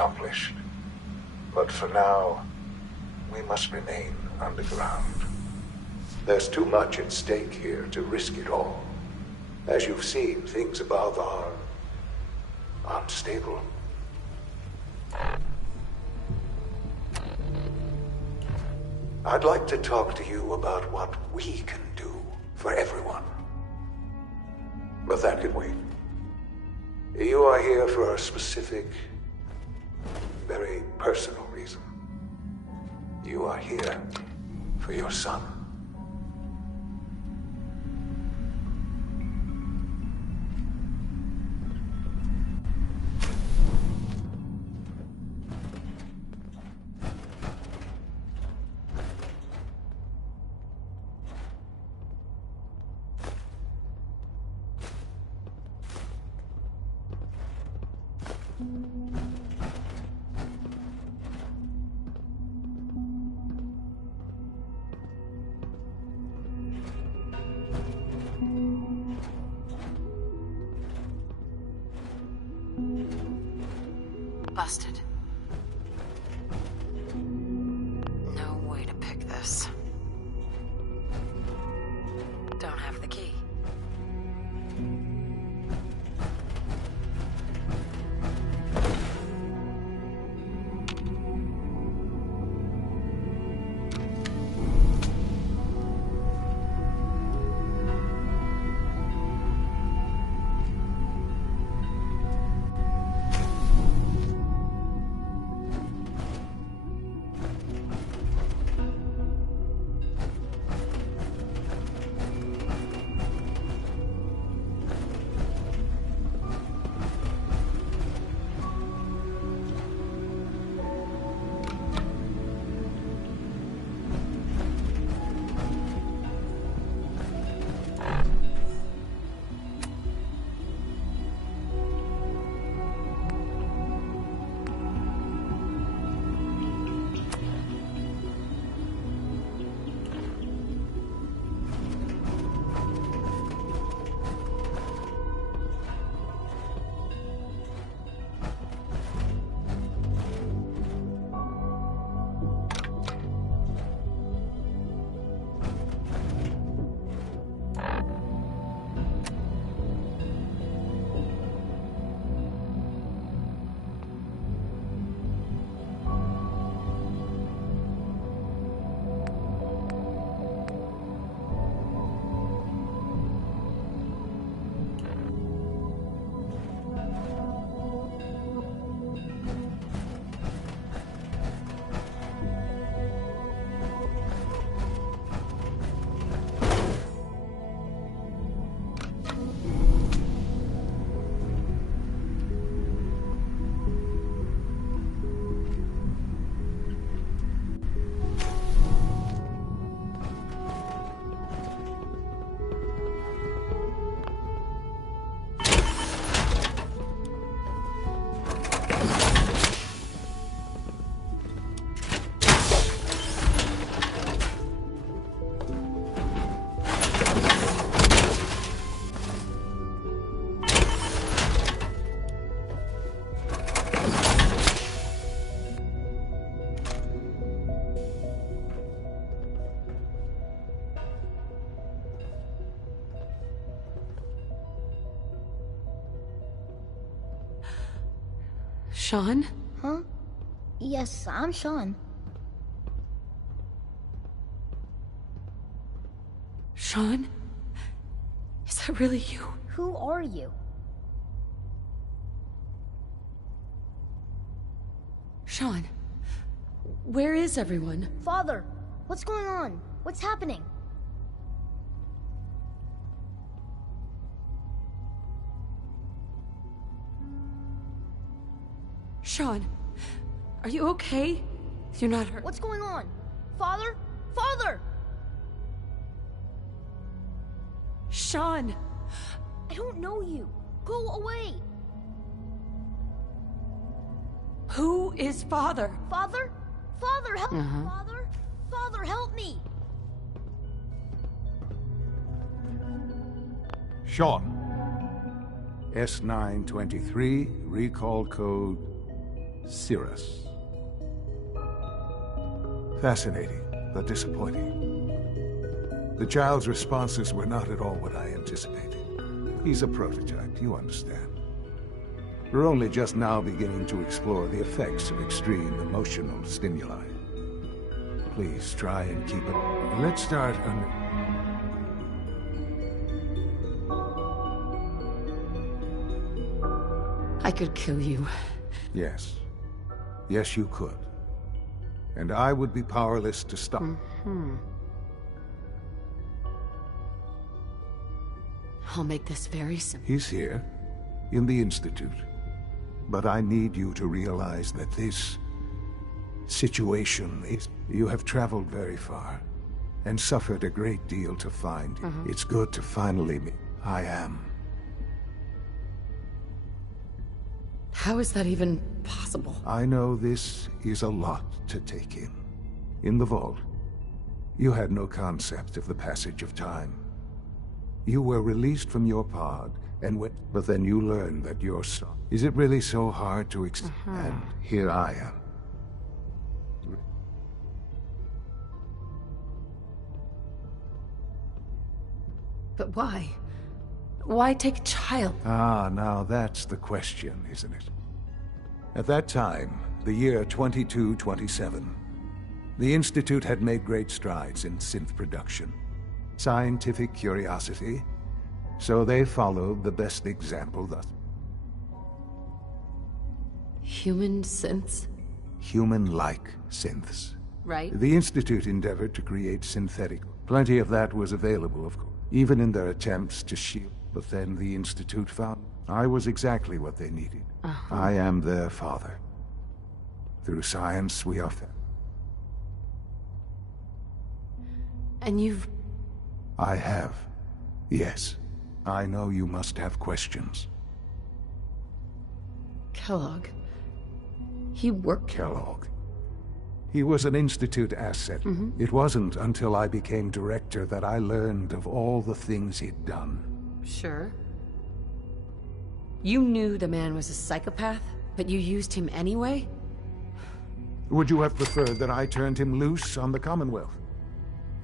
accomplished. But for now, we must remain underground. There's too much at stake here to risk it all. As you've seen, things above are unstable. I'd like to talk to you about what we can do for everyone. But that can wait. You are here for a specific, very personal reason. You are here for your son. Busted. No way to pick this. Don't have the key. Sean? Huh? Yes, I'm Sean. Sean? Is that really you? Who are you? Sean, where is everyone? Father, what's going on? What's happening? Sean, are you okay? You're not hurt. What's going on? Father? Father! Sean! I don't know you. Go away. Who is Father? Father? Father, help me, Father! Father, help me! Sean. S923, recall code Cirrus. Fascinating, but disappointing. The child's responses were not at all what I anticipated. He's a prototype, you understand. We're only just now beginning to explore the effects of extreme emotional stimuli. Please try and keep it. Let's start on... I could kill you. Yes. Yes, you could. And I would be powerless to stop. I'll make this very simple. He's here, in the Institute. But I need you to realize that this situation is... You have traveled very far, and suffered a great deal to find. It's good to finally meet. I am. How is that even possible? I know this is a lot to take in. In the vault, you had no concept of the passage of time. You were released from your pod, and went, but then you learned that your son... Is it really so hard to And here I am. But why? Why take a child? Ah, now that's the question, isn't it? At that time, the year 2227, the Institute had made great strides in synth production. Scientific curiosity, so they followed the best example thus. Human synths? Human-like synths. Right. The Institute endeavored to create synthetic. Plenty of that was available, of course, even in their attempts to shield. But then the Institute found I was exactly what they needed. I am their father. Through science, we are... And you've... I have. Yes. I know you must have questions. Kellogg. He worked... Kellogg. He was an Institute asset. It wasn't until I became director that I learned of all the things he'd done. Sure. You knew the man was a psychopath, but you used him anyway? Would you have preferred that I turned him loose on the Commonwealth?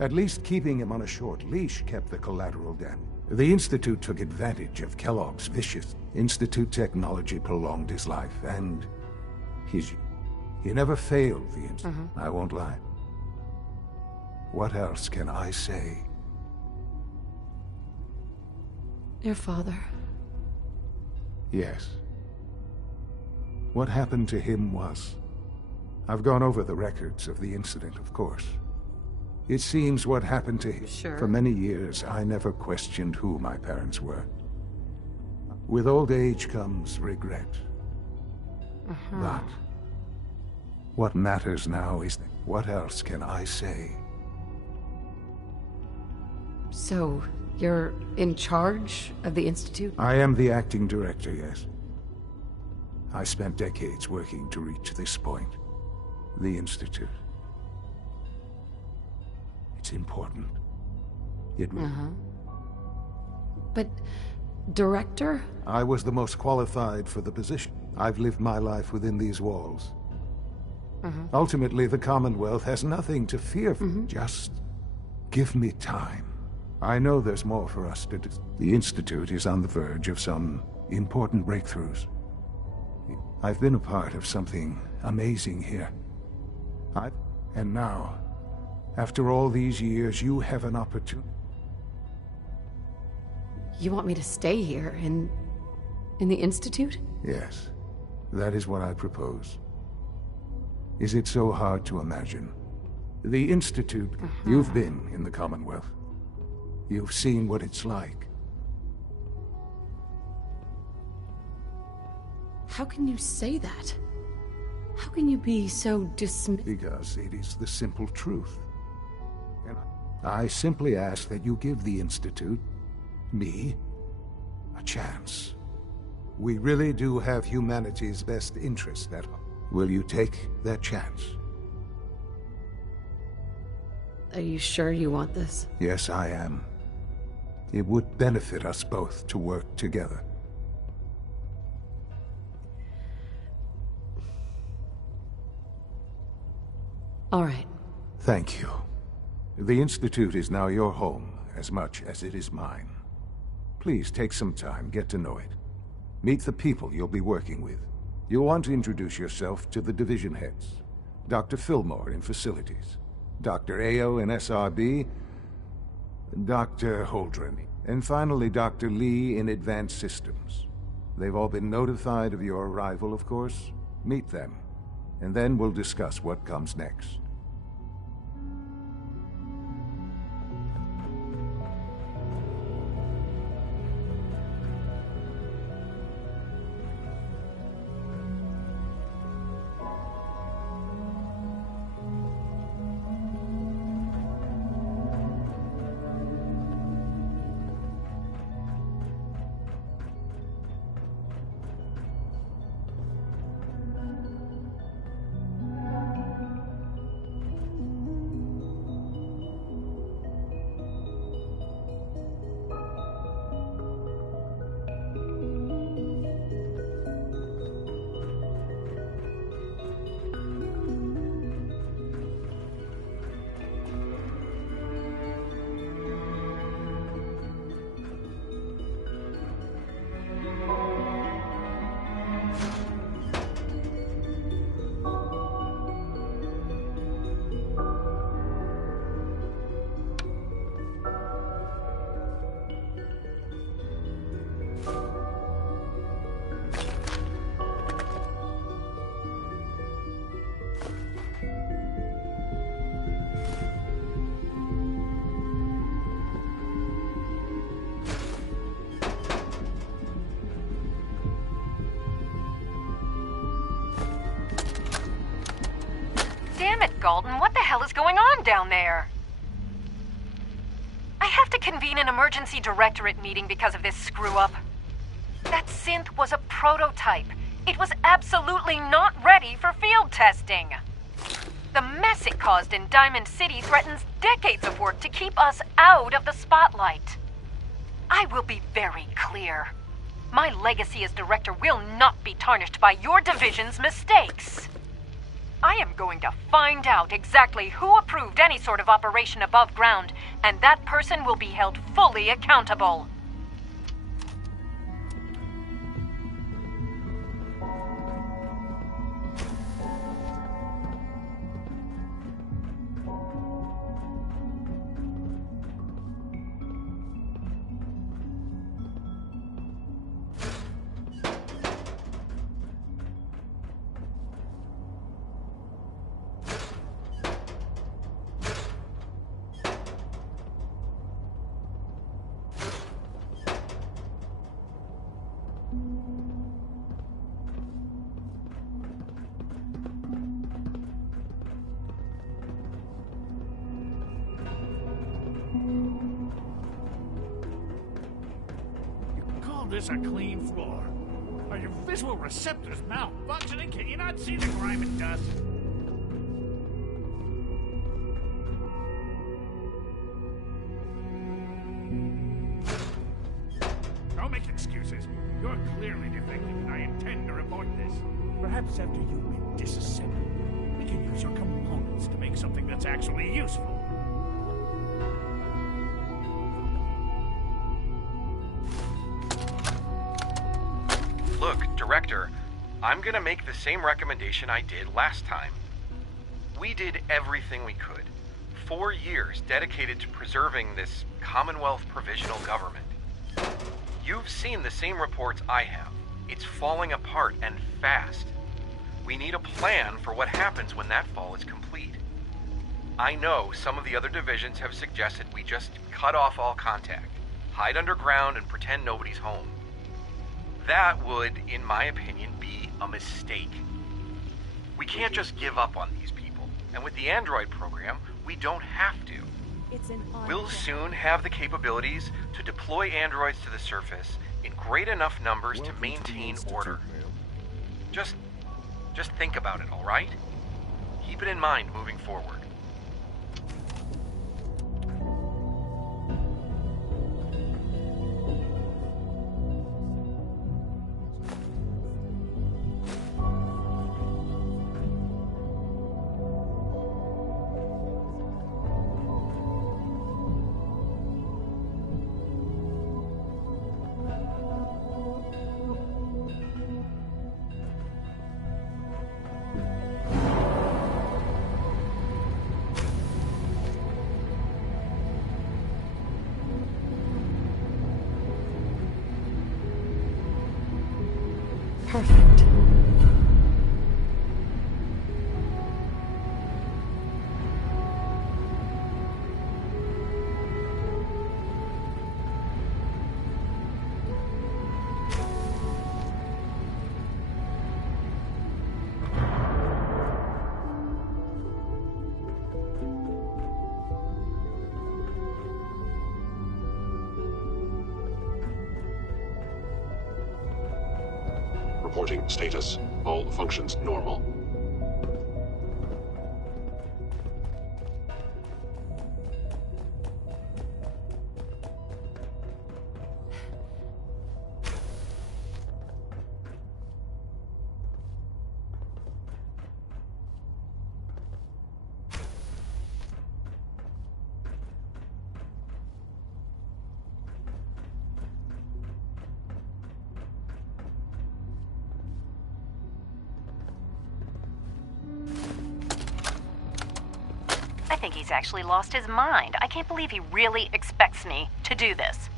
At least keeping him on a short leash kept the collateral damage. The Institute took advantage of Kellogg's vicious... Institute technology prolonged his life, and... He never failed the Institute. I won't lie. What else can I say? Your father. Yes. What happened to him was... I've gone over the records of the incident, of course. It seems what happened to him. Sure. For many years, I never questioned who my parents were. With old age comes regret. But what matters now is... What else can I say? So, you're in charge of the Institute? I am the acting director, yes. I spent decades working to reach this point. The Institute. It's important. It will. But... director? I was the most qualified for the position. I've lived my life within these walls. Ultimately, the Commonwealth has nothing to fear from. Just give me time. I know there's more for us to do. The Institute is on the verge of some important breakthroughs. I've been a part of something amazing here. And now, after all these years, you have an opportunity. You want me to stay here, in the Institute? Yes, that is what I propose. Is it so hard to imagine? The Institute, you've been in the Commonwealth. You've seen what it's like. How can you say that? How can you be so dismissive? Because it is the simple truth. And I simply ask that you give the Institute, me, a chance. We really do have humanity's best interest at heart. Will you take that chance? Are you sure you want this? Yes, I am. It would benefit us both to work together. All right. Thank you. The Institute is now your home, as much as it is mine. Please take some time, get to know it. Meet the people you'll be working with. You'll want to introduce yourself to the division heads. Dr. Fillmore in Facilities, Dr. Ayo in SRB, Dr. Holdren, and finally Dr. Lee in Advanced Systems. They've all been notified of your arrival, of course. Meet them, and then we'll discuss what comes next. Damn it, Galton, what the hell is going on down there? I have to convene an emergency directorate meeting because of this screw-up. That synth was a prototype. It was absolutely not ready for field testing. The mess it caused in Diamond City threatens decades of work to keep us out of the spotlight. I will be very clear. My legacy as director will not be tarnished by your division's mistakes. I am going to find out exactly who approved any sort of operation above ground, and that person will be held fully accountable. This a clean floor. Are your visual receptors malfunctioning? Can you not see the grime and dust? Don't make excuses. You're clearly defective, and I intend to report this. Perhaps after you've been disassembled, we can use your components to make something that's actually useful. Look, Director, I'm gonna make the same recommendation I did last time. We did everything we could. 4 years dedicated to preserving this Commonwealth provisional government. You've seen the same reports I have. It's falling apart and fast. We need a plan for what happens when that fall is complete. I know some of the other divisions have suggested we just cut off all contact, hide underground, and pretend nobody's home. That would, in my opinion, be a mistake. We can't just give up on these people, and with the Android program, we don't have to. We'll soon have the capabilities to deploy androids to the surface in great enough numbers to maintain order. Just think about it, all right? Keep it in mind moving forward. perfect. Reporting status. All functions normal. I think he's actually lost his mind. I can't believe he really expects me to do this.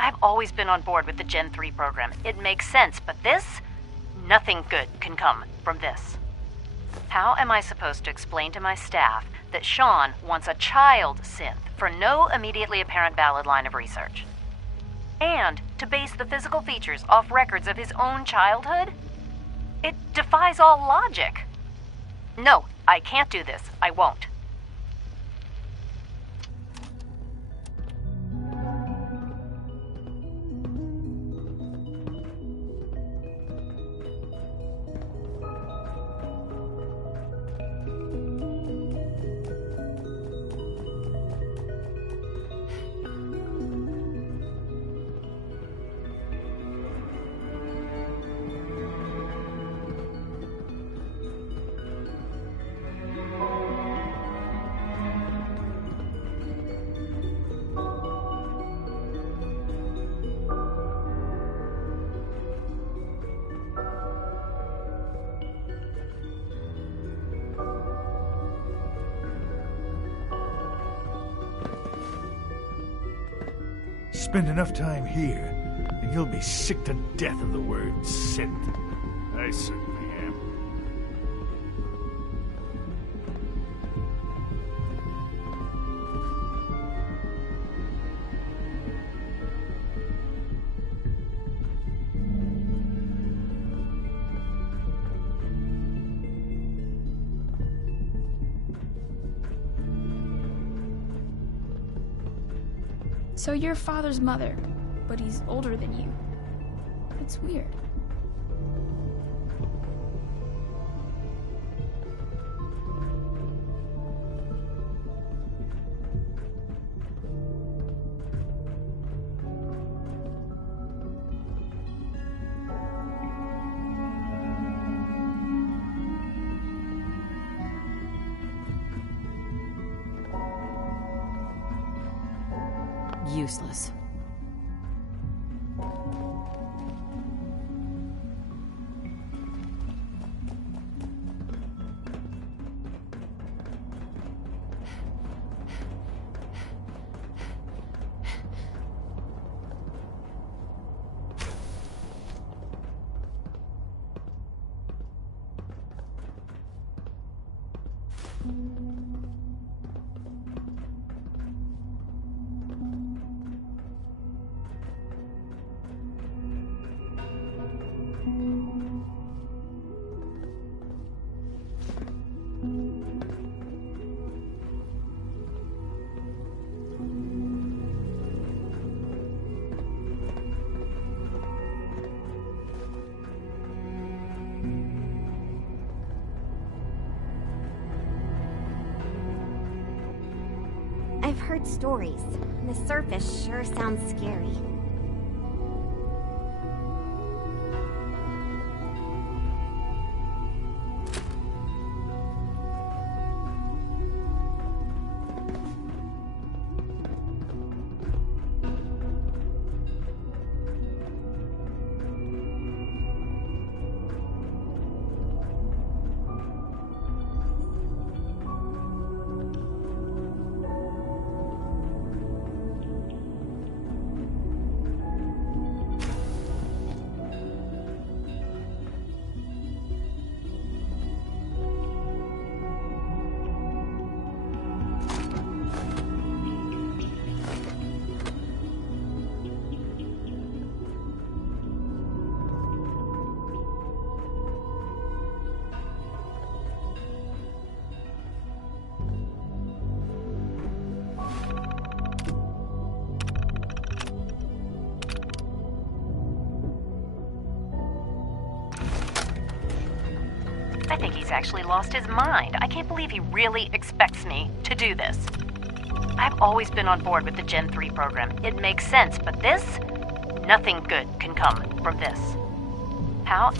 I've always been on board with the Gen 3 program. It makes sense, but this? Nothing good can come from this. How am I supposed to explain to my staff that Sean wants a child synth for no immediately apparent valid line of research? And to base the physical features off records of his own childhood? It defies all logic. No, I can't do this. I won't. Spend enough time here, and you'll be sick to death of the word synth. I certainly am. So you're father's mother, but he's older than you. It's weird. Useless. I've heard stories. The surface sure sounds scary. actually lost his mind. I can't believe he really expects me to do this. I've always been on board with the Gen 3 program. It makes sense, but this? Nothing good can come from this. How?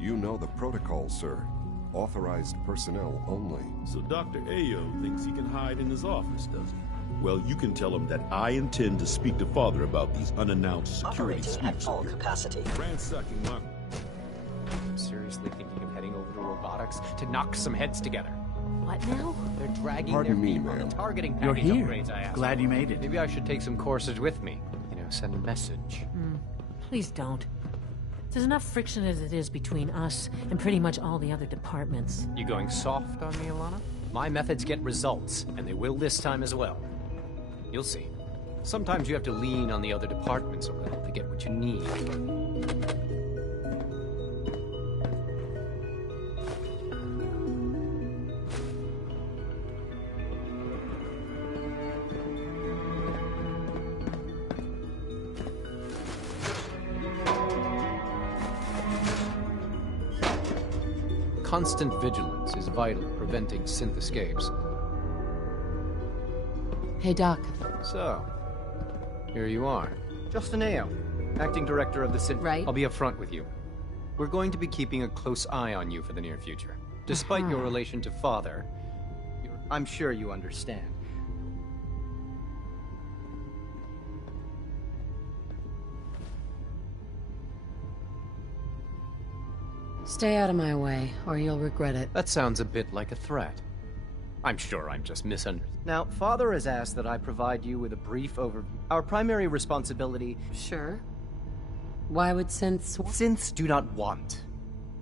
You know the protocol, sir. Authorized personnel only. So Dr. Ayo thinks he can hide in his office, does he? Well, you can tell him that I intend to speak to Father about these unannounced security Operating at sweeps. full capacity. Ransacking my... I'm seriously thinking of heading over to robotics to knock some heads together. What now? They're dragging Pardon their me, feet on the ma'am. targeting You're package here. upgrades I asked Glad for. you made it. Maybe I should take some courses with me. You know, send a message. Please don't. There's enough friction as it is between us and pretty much all the other departments. You going soft on me, Alana? My methods get results, and they will this time as well. You'll see. Sometimes you have to lean on the other departments a little to get what you need. Constant vigilance is vital, preventing synth escapes. Hey, Doc. So, here you are. Justin Ayo, acting director of the synth. Right. I'll be upfront with you. We're going to be keeping a close eye on you for the near future. Despite your relation to Father, I'm sure you understand. Stay out of my way, or you'll regret it. That sounds a bit like a threat. I'm sure I'm just misunderstood. Now, Father has asked that I provide you with a brief overview. Our primary responsibility... Sure. Why would synths... Synths do not want.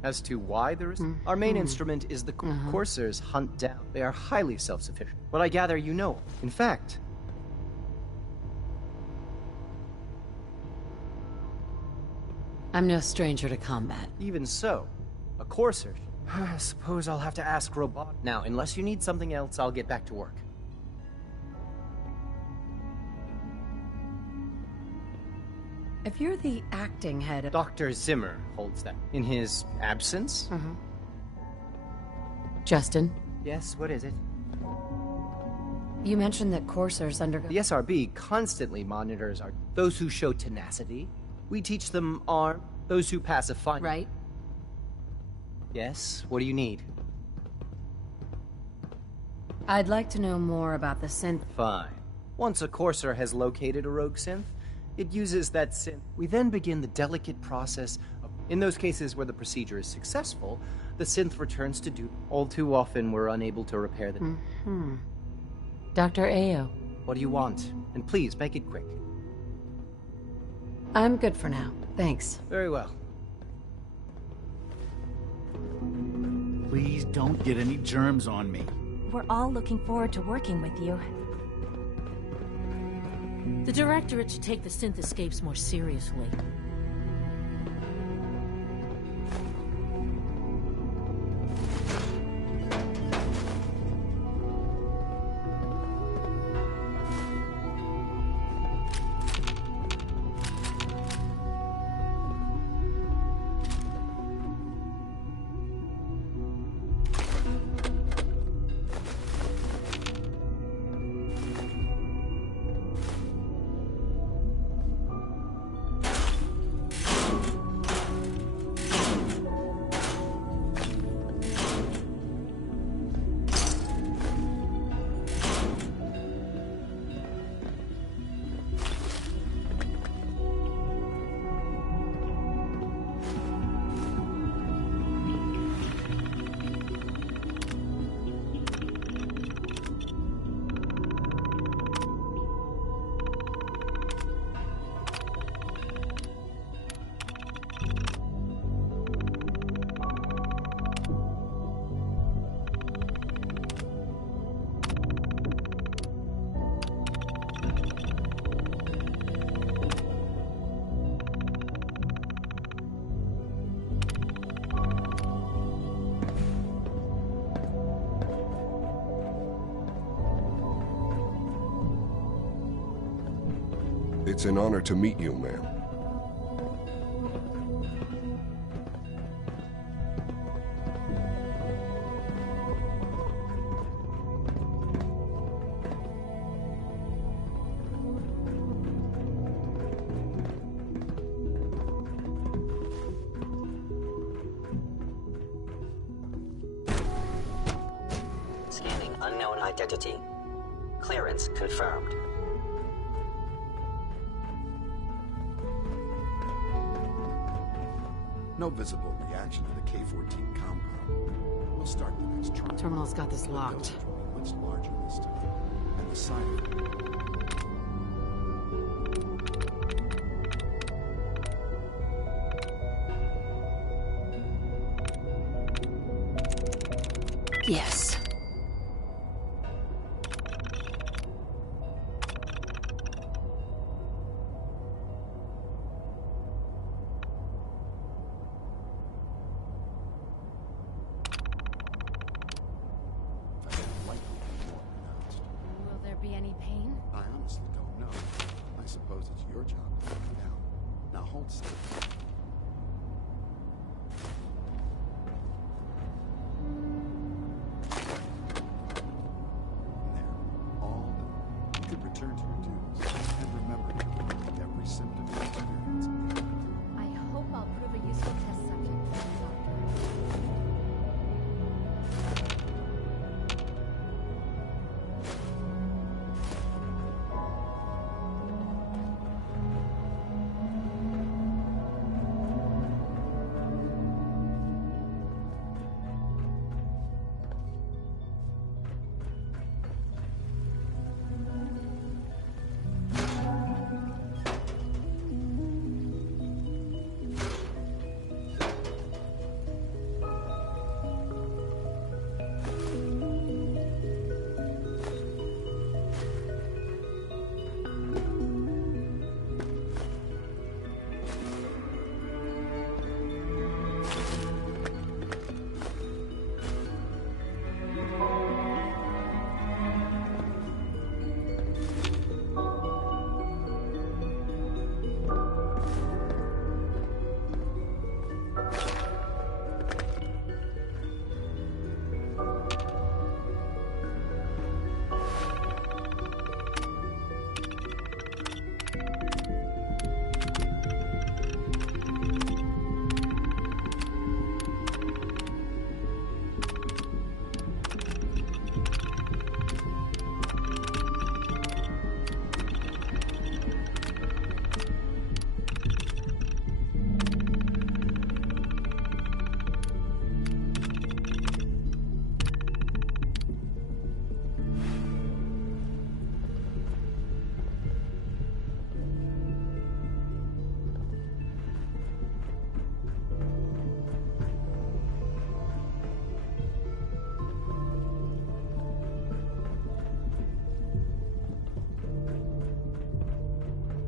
As to why there is... Our main instrument is the coursers hunt down. They are highly self-sufficient. What I gather you know. In fact... I'm no stranger to combat. Even so, a courser... I suppose I'll have to ask Robot. Now, unless you need something else, I'll get back to work. If you're the acting head of... Dr. Zimmer holds that. In his absence? Justin? Yes, what is it? You mentioned that coursers undergo... The SRB constantly monitors those who show tenacity. We teach them arm, those who pass a fine... Right. Yes, what do you need? I'd like to know more about the synth... Fine. Once a courser has located a rogue synth, it uses that synth. We then begin the delicate process of... In those cases where the procedure is successful, the synth returns to duty. All too often, we're unable to repair the... Dr. Ayo. What do you want? And please, make it quick. I'm good for now. Thanks. Very well. Please don't get any germs on me. We're all looking forward to working with you. The Directorate should take the synth escapes more seriously. It's an honor to meet you, ma'am. Scanning unknown identity. Clearance confirmed. No visible reaction to the K-14 compound. We'll start the next trial. Terminal's got this locked. Much larger this time. And the side Yes. Will there be any pain? I honestly don't know. I suppose it's your job to find out. Now hold still. All done. You can return to your duties. And remember to report every symptom you experience. I hope I'll prove a useful test subject, Doctor.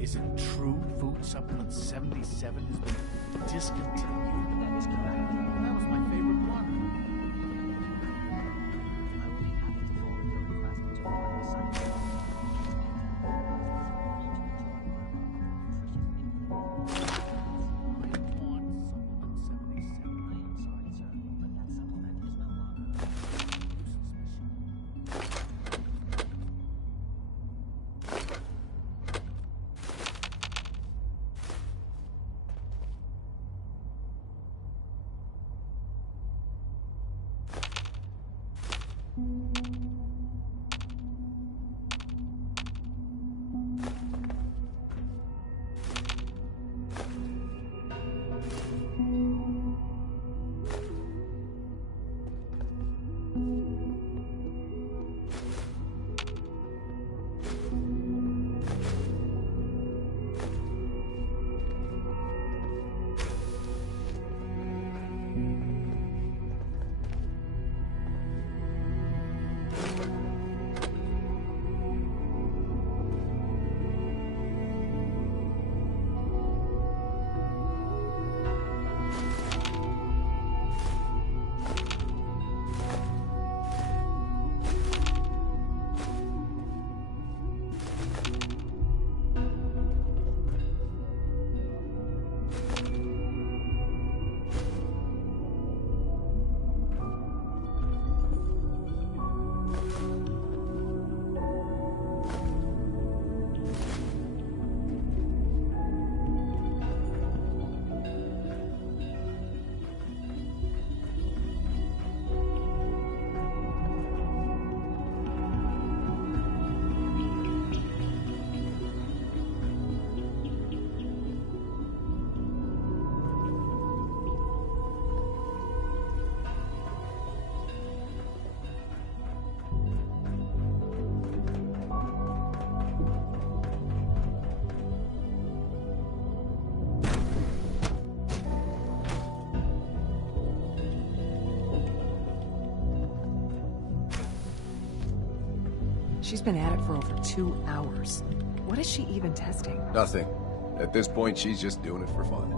Is it true Food Supplement 77 has been discontinued? That is correct. That was my favorite one. I will be happy to forward your request to forward the site. She's been at it for over 2 hours. What is she even testing? Nothing. At this point, she's just doing it for fun.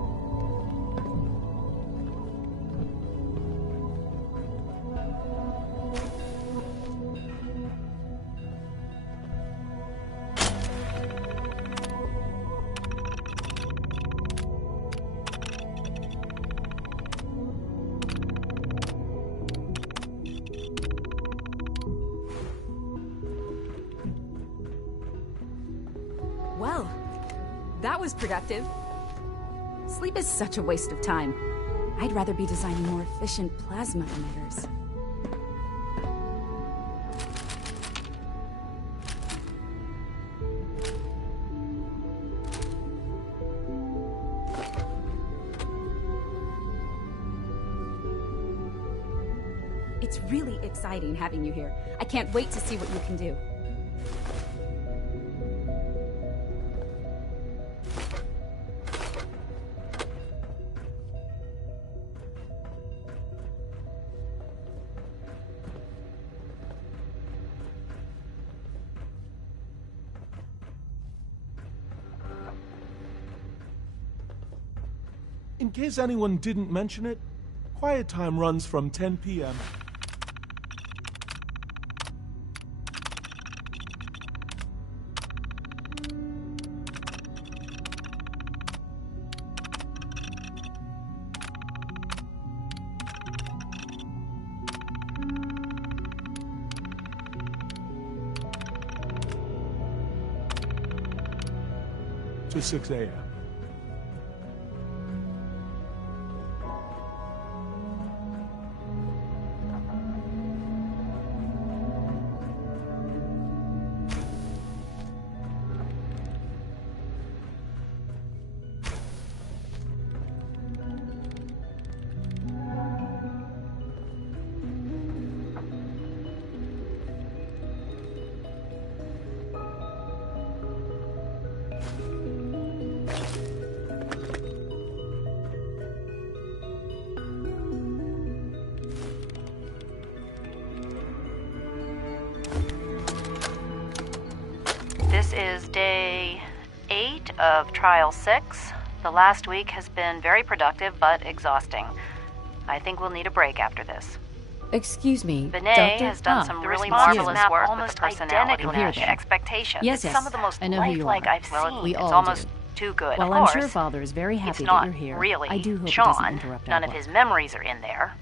Well, that was productive. Sleep is such a waste of time. I'd rather be designing more efficient plasma emitters. It's really exciting having you here. I can't wait to see what you can do. In case anyone didn't mention it, quiet time runs from 10 p.m. to 6 a.m. This is day 8 of Trial 6. The last week has been very productive but exhausting. I think we'll need a break after this. Excuse me, Benet Doctor? has done some The really response marvelous map work with almost the personality identical match to expectations. Yes, It's some of the most I know who you lifelike are. I've seen. We It's all almost do. too good. Well, of I'm course, sure Father is very happy it's that not you're here. really I do hope it Sean. doesn't interrupt None our of work. his memories are in there.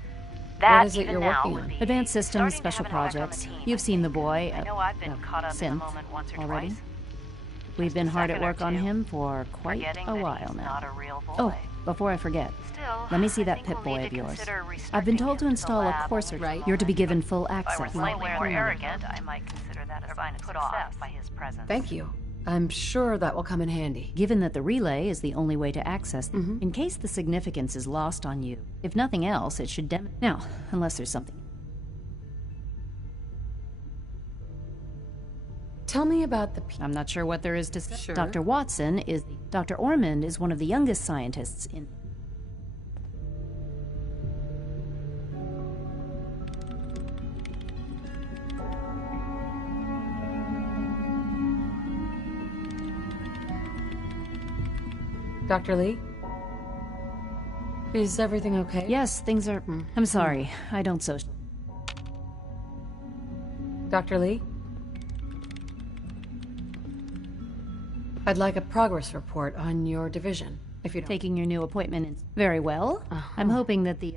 That What is it even you're now working would on? be Advanced systems, starting to special have an effect on the projects. team. You've seen the boy, I know I've been caught up in the Sin, moment once or already. twice. We've been hard at second or work on two, him for quite forgetting a that while he's now. not a real boy. Oh, before I forget, Still, let me see I that think Pip we'll boy need of to yours. consider I've been told to restricting him install the a lab courser. only for You're to be the given full If I were access. slightly more arrogant, I might consider that a sign of put off by his presence. Thank you. I'm sure that will come in handy. Given that the relay is the only way to access them, in case the significance is lost on you. If nothing else, it should Now, unless there's something. Tell me about the I'm not sure what there is to say. Sure. Dr. Watson is... Dr. Ormond is one of the youngest scientists in... Dr. Lee? Is everything okay? Yes, things are... I'm sorry. I don't so... Dr. Lee? I'd like a progress report on your division, if you don't. Taking your new appointment in... Very well. I'm hoping that the...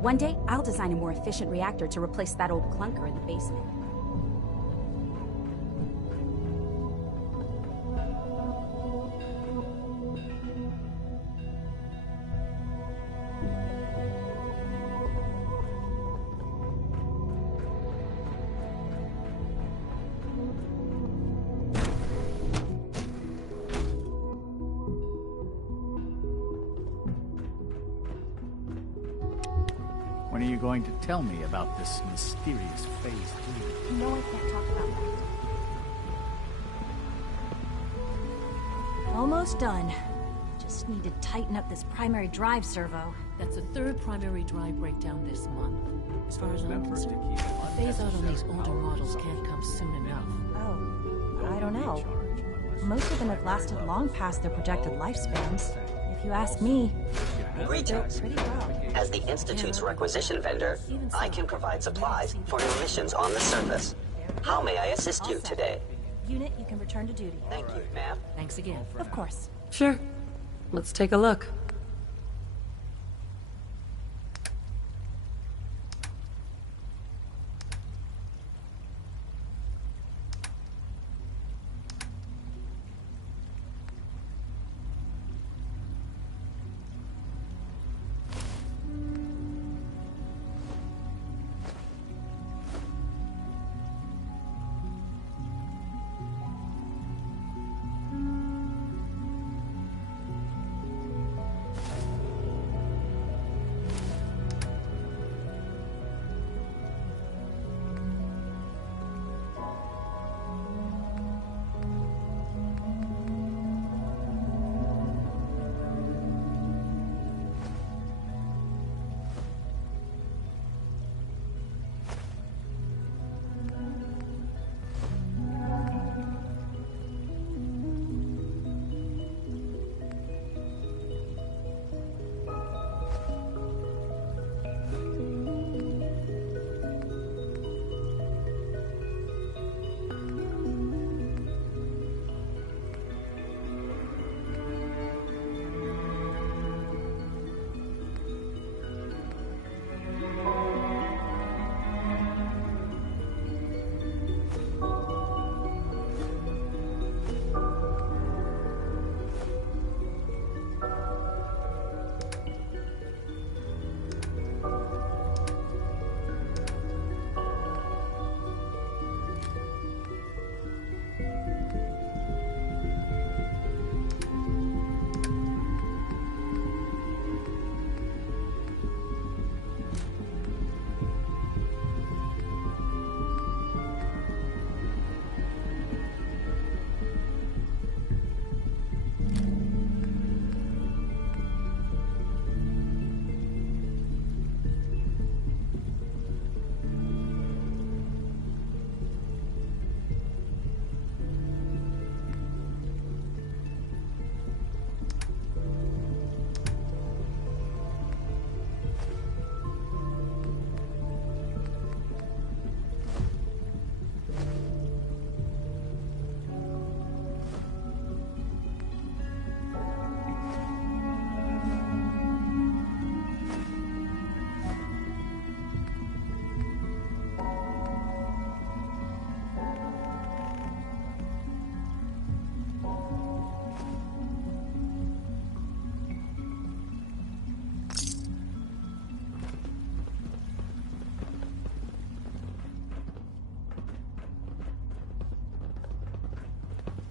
One day, I'll design a more efficient reactor to replace that old clunker in the basement. When are you going to tell me about this mysterious Phase 3? No, I can't talk about that. Almost done. Just need to tighten up this primary drive servo. That's the third primary drive breakdown this month. As far as I'm concerned, a phase out on these older models can't come soon enough. Oh, I don't know. Most of them have lasted long past their projected lifespans. If you ask me, Greetings. pretty well. As the Institute's requisition vendor, I can provide supplies for your missions on the surface. How may I assist you today? Unit, you can return to duty. Thank you, ma'am. Thanks again. Of course. Sure. Let's take a look.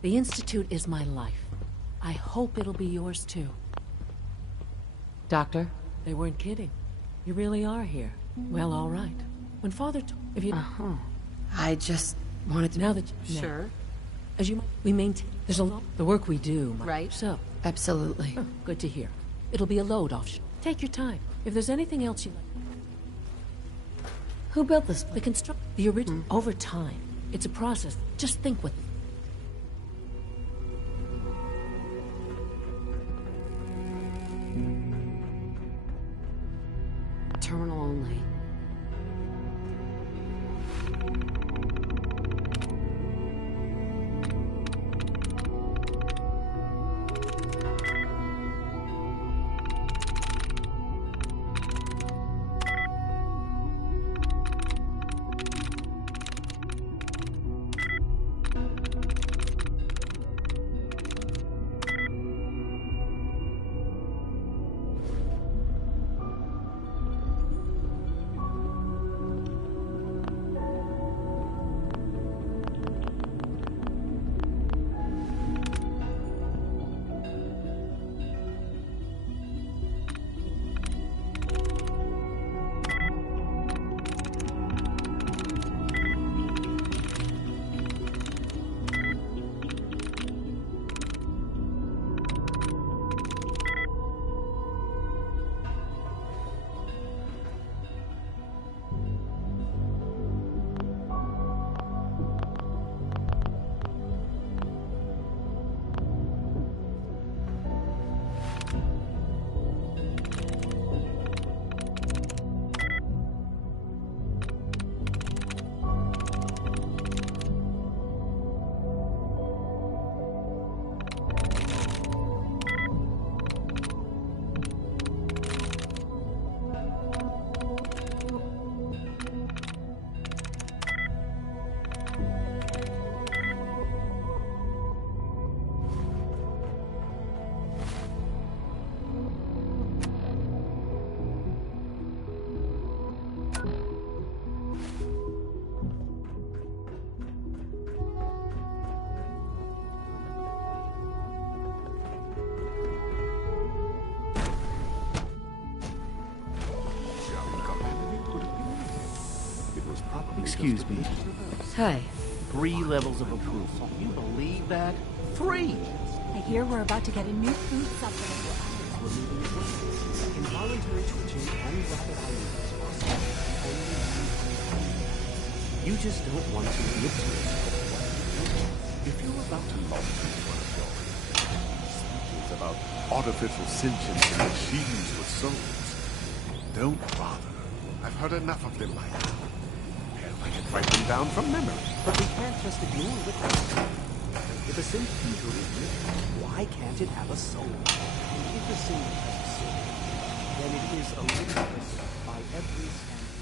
The Institute is my life. I hope it'll be yours too. Doctor? They weren't kidding. You really are here. Well, all right. When Father if you... I just wanted to... Now that Sure. As you... We maintain... There's a lot... The work we do... Right. So... Absolutely. Huh, good to hear. It'll be a load off. Take your time. If there's anything else you like... Who built this? The construct... The original... Over time. It's a process. Just think with... Terminal only. Excuse me. Hi. 3 levels of approval. Can you believe that? 3! I hear we're about to get a new food supplement. Involuntary twitching and rapid eye movements while sleeping only. You just don't want to admit to it. If you're about to launch into one of your speeches about artificial sentience and machines with souls, don't bother. I've heard enough of them by now. Hell, I can write them down from memory. But we can't just ignore the fact. If a synth future is living, why can't it have a soul? And if a synth has a soul, then it is a witness by every standard.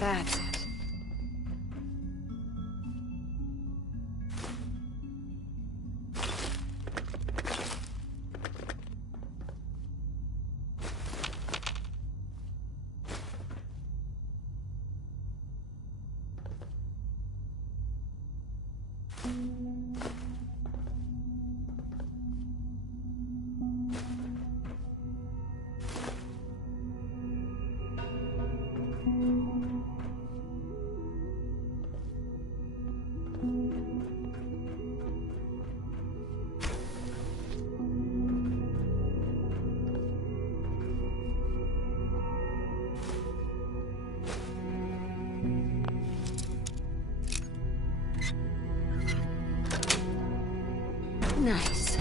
That's it. Nice.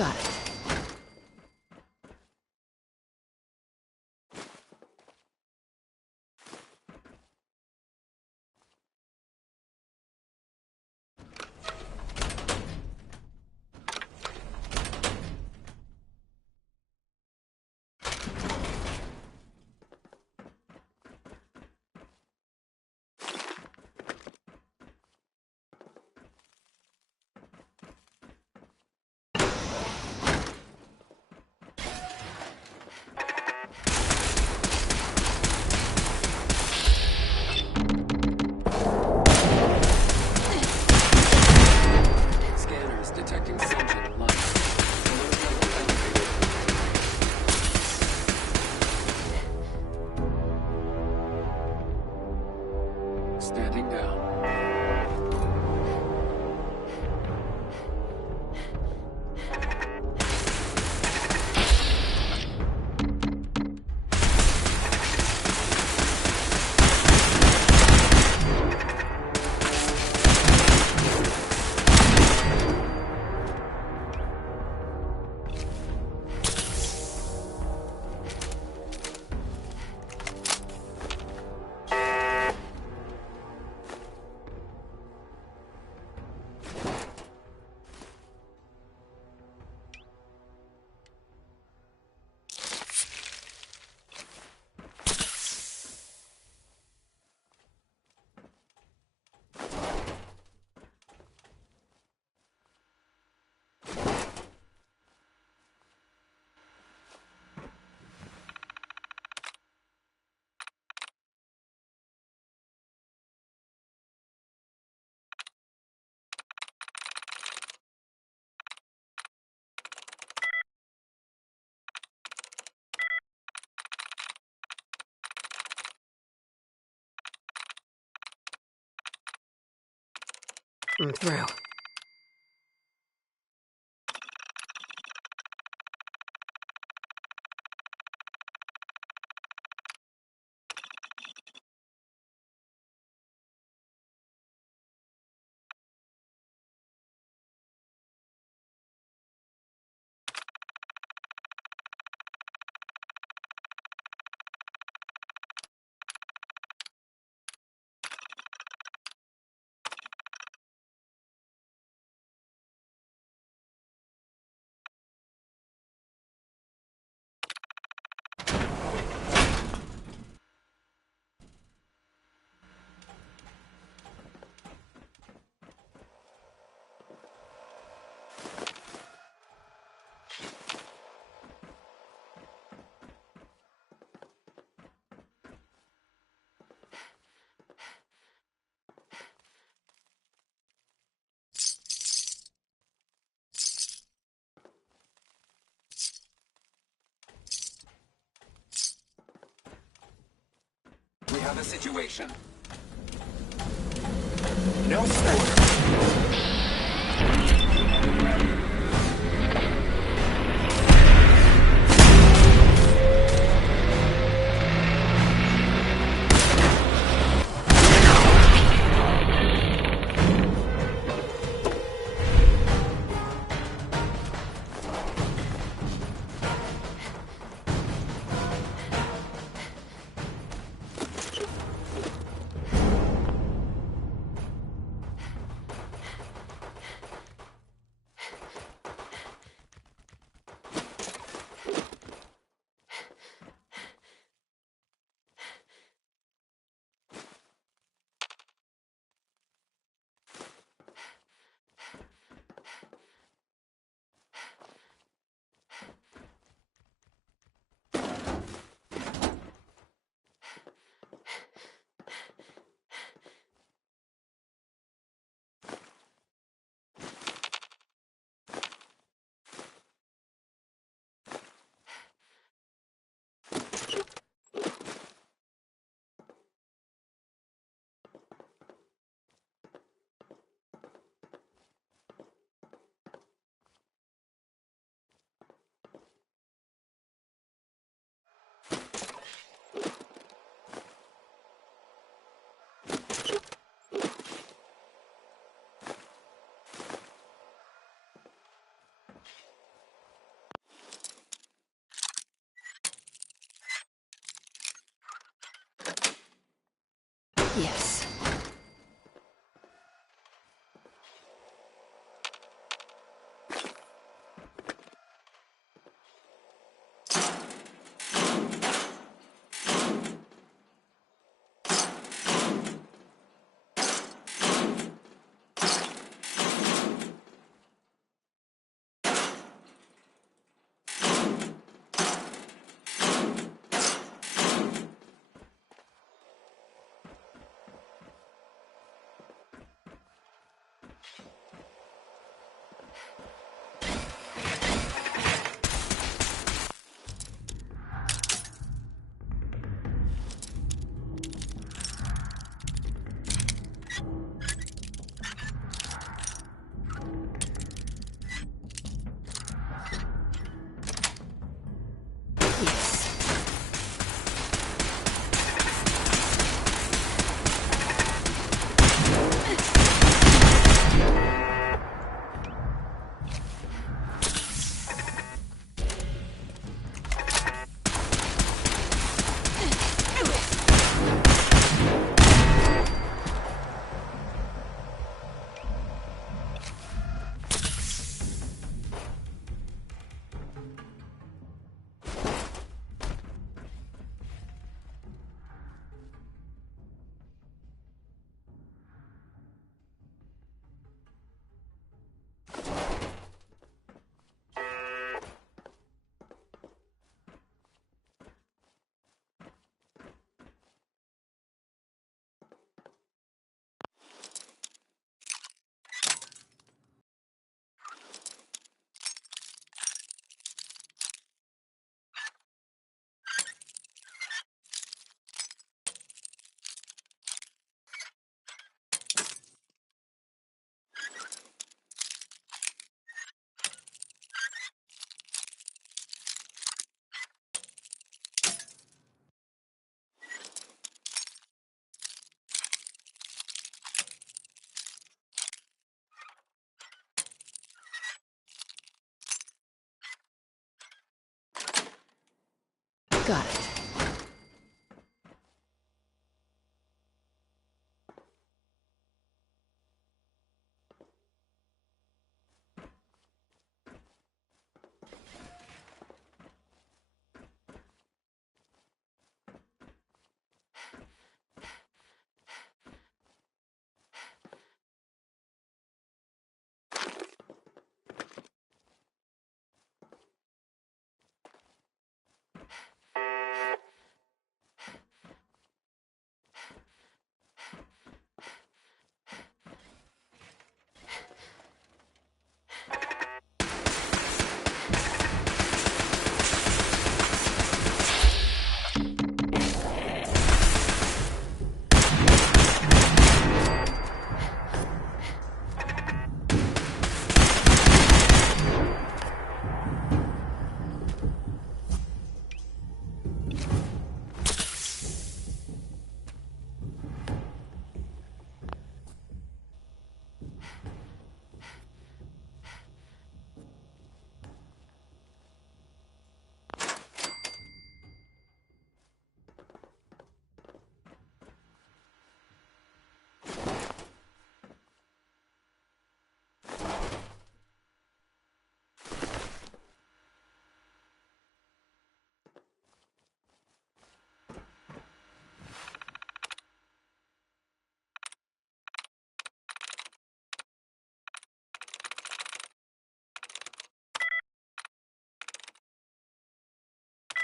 Got it. Scanners detecting sentient life. Standing down. I'm through. We have a situation. No surrender. Yes. Got it.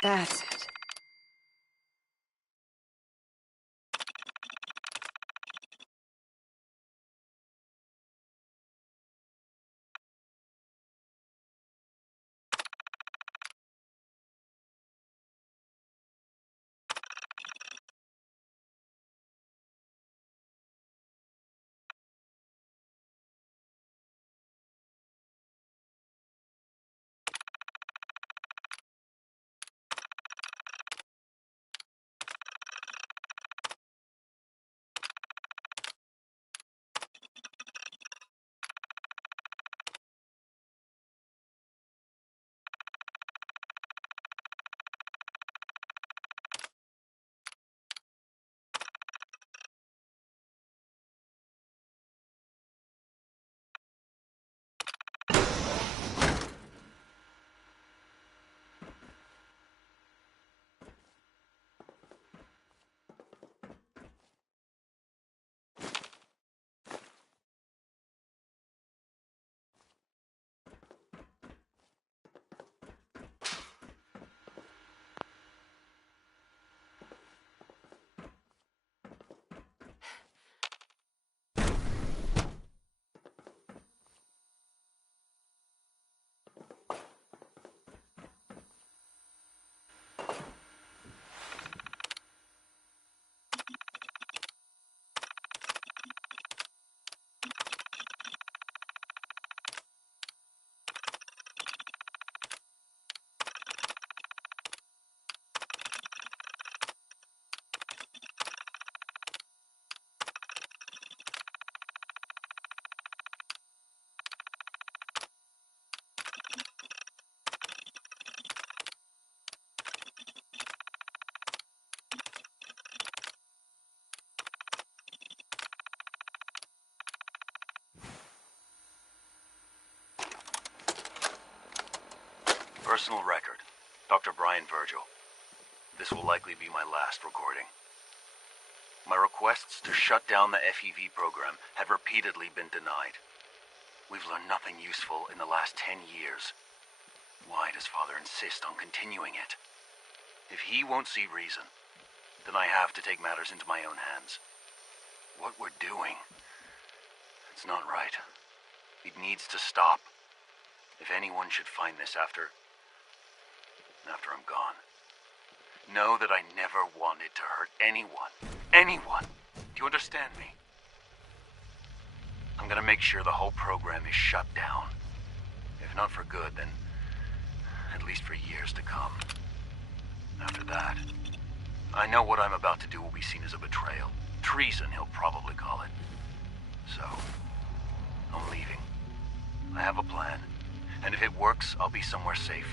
That's it. personal record, Dr. Brian Virgil. This will likely be my last recording. My requests to shut down the FEV program have repeatedly been denied. We've learned nothing useful in the last 10 years. Why does Father insist on continuing it? If he won't see reason, then I have to take matters into my own hands. What we're doing, it's not right. It needs to stop. If anyone should find this after I'm gone, know that I never wanted to hurt anyone. Anyone! Do you understand me? I'm gonna make sure the whole program is shut down. If not for good, then at least for years to come. After that, I know what I'm about to do will be seen as a betrayal. Treason, he'll probably call it. So, I'm leaving. I have a plan, and if it works, I'll be somewhere safe.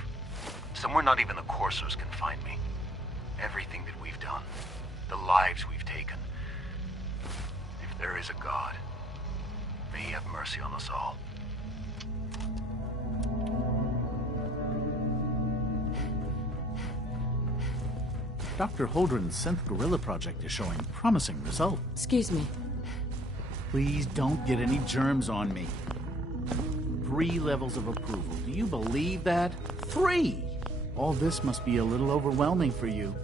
Somewhere not even the Coursers can find me. Everything that we've done, the lives we've taken. If there is a God, may he have mercy on us all. Dr. Holdren's Synth Gorilla project is showing promising results. Excuse me. Please don't get any germs on me. 3 levels of approval. Do you believe that? 3! All this must be a little overwhelming for you.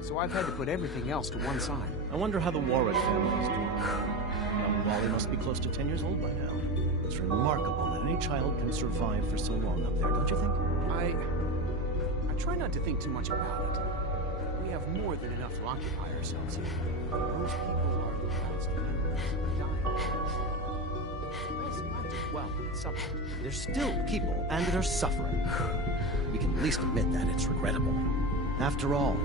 So I've had to put everything else to one side. I wonder how the Warwick family is doing. Young Wally must be close to 10 years old by now. It's remarkable that any child can survive for so long up there, don't you think? I try not to think too much about it. We have more than enough to occupy ourselves here. Those people are the last members dying. It's not just well and suffering. There's still people, and that are suffering. We can at least admit that it's regrettable. After all,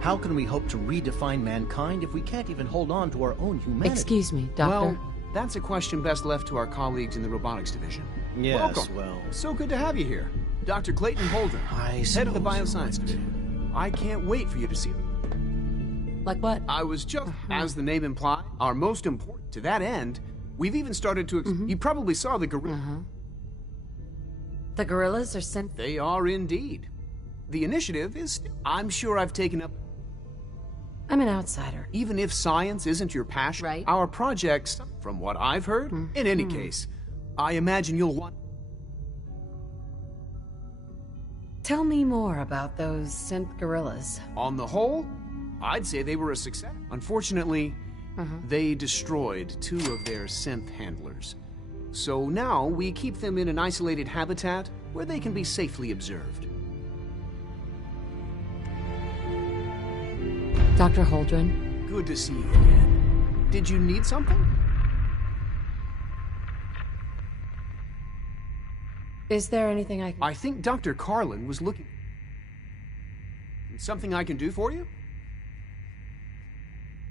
how can we hope to redefine mankind if we can't even hold on to our own humanity? Excuse me, Doctor. Well, that's a question best left to our colleagues in the robotics division. Yes, welcome. well... So good to have you here. Dr. Clayton Holdren, head of the Bioscience Division. I can't wait for you to see it. Like what? I was just, as the name implies, our most important. To that end, we've even started to... You probably saw the gorilla... The gorillas are sent... They are indeed. The initiative is... I'm sure I've taken up... I'm an outsider. Even if science isn't your passion, right? Our projects, from what I've heard, in any case, I imagine you'll want... Tell me more about those synth gorillas. On the whole, I'd say they were a success. Unfortunately, they destroyed 2 of their synth handlers. So now we keep them in an isolated habitat where they can be safely observed. Dr. Holdren? Good to see you again. Did you need something? Is there anything I can... I think Dr. Carlin was looking... Something I can do for you?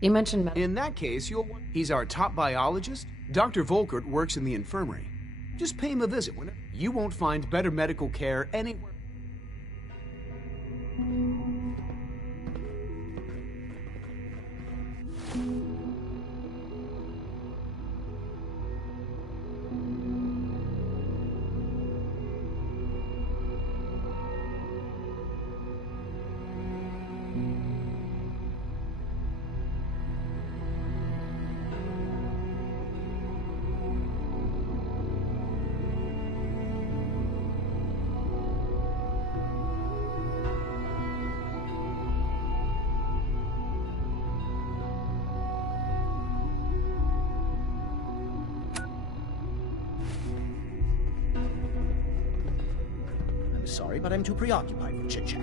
You mentioned... In that case, he's our top biologist. Dr. Volkert works in the infirmary. Just pay him a visit whenever. You won't find better medical care anywhere. Sorry, but I'm too preoccupied for chit-chat.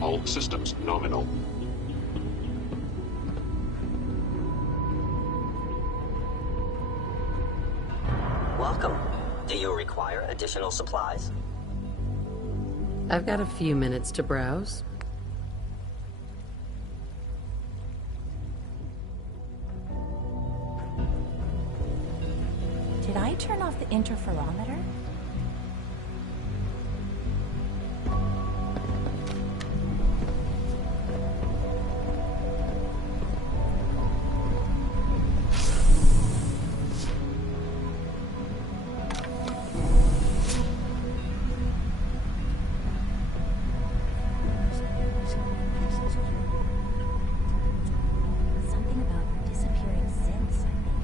All systems nominal. additional supplies? I've got a few minutes to browse. Did I turn off the interferometer? Something about disappearing synths, I think.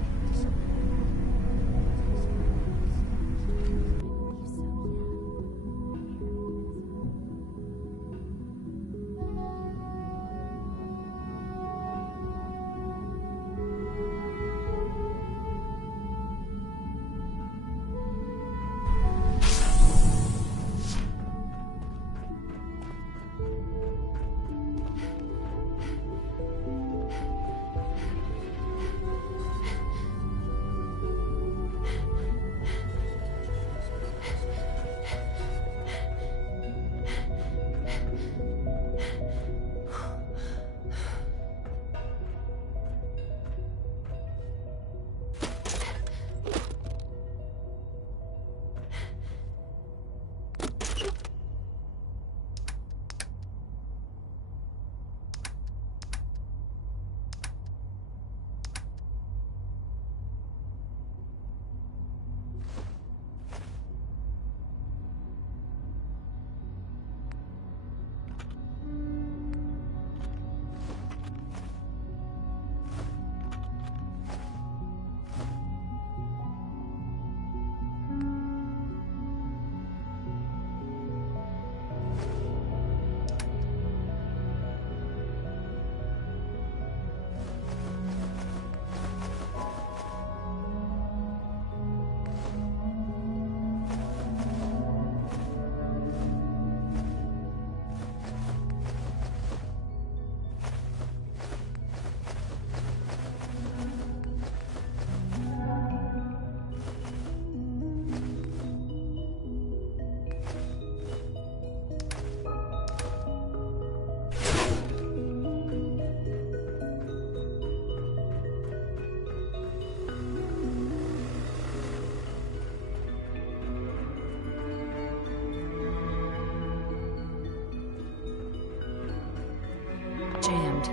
Jammed.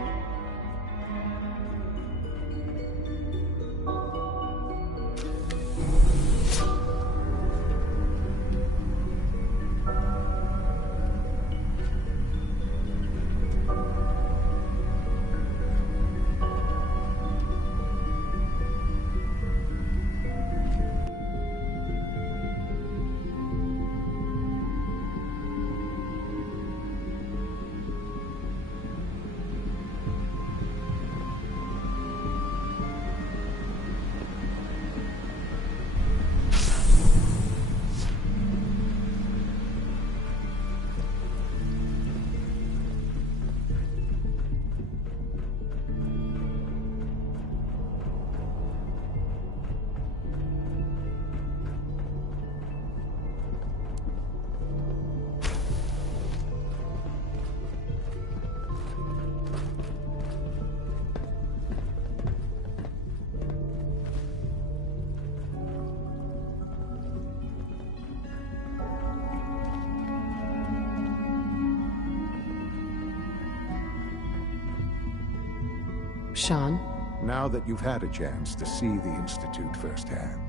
Sean? Now that you've had a chance to see the Institute firsthand.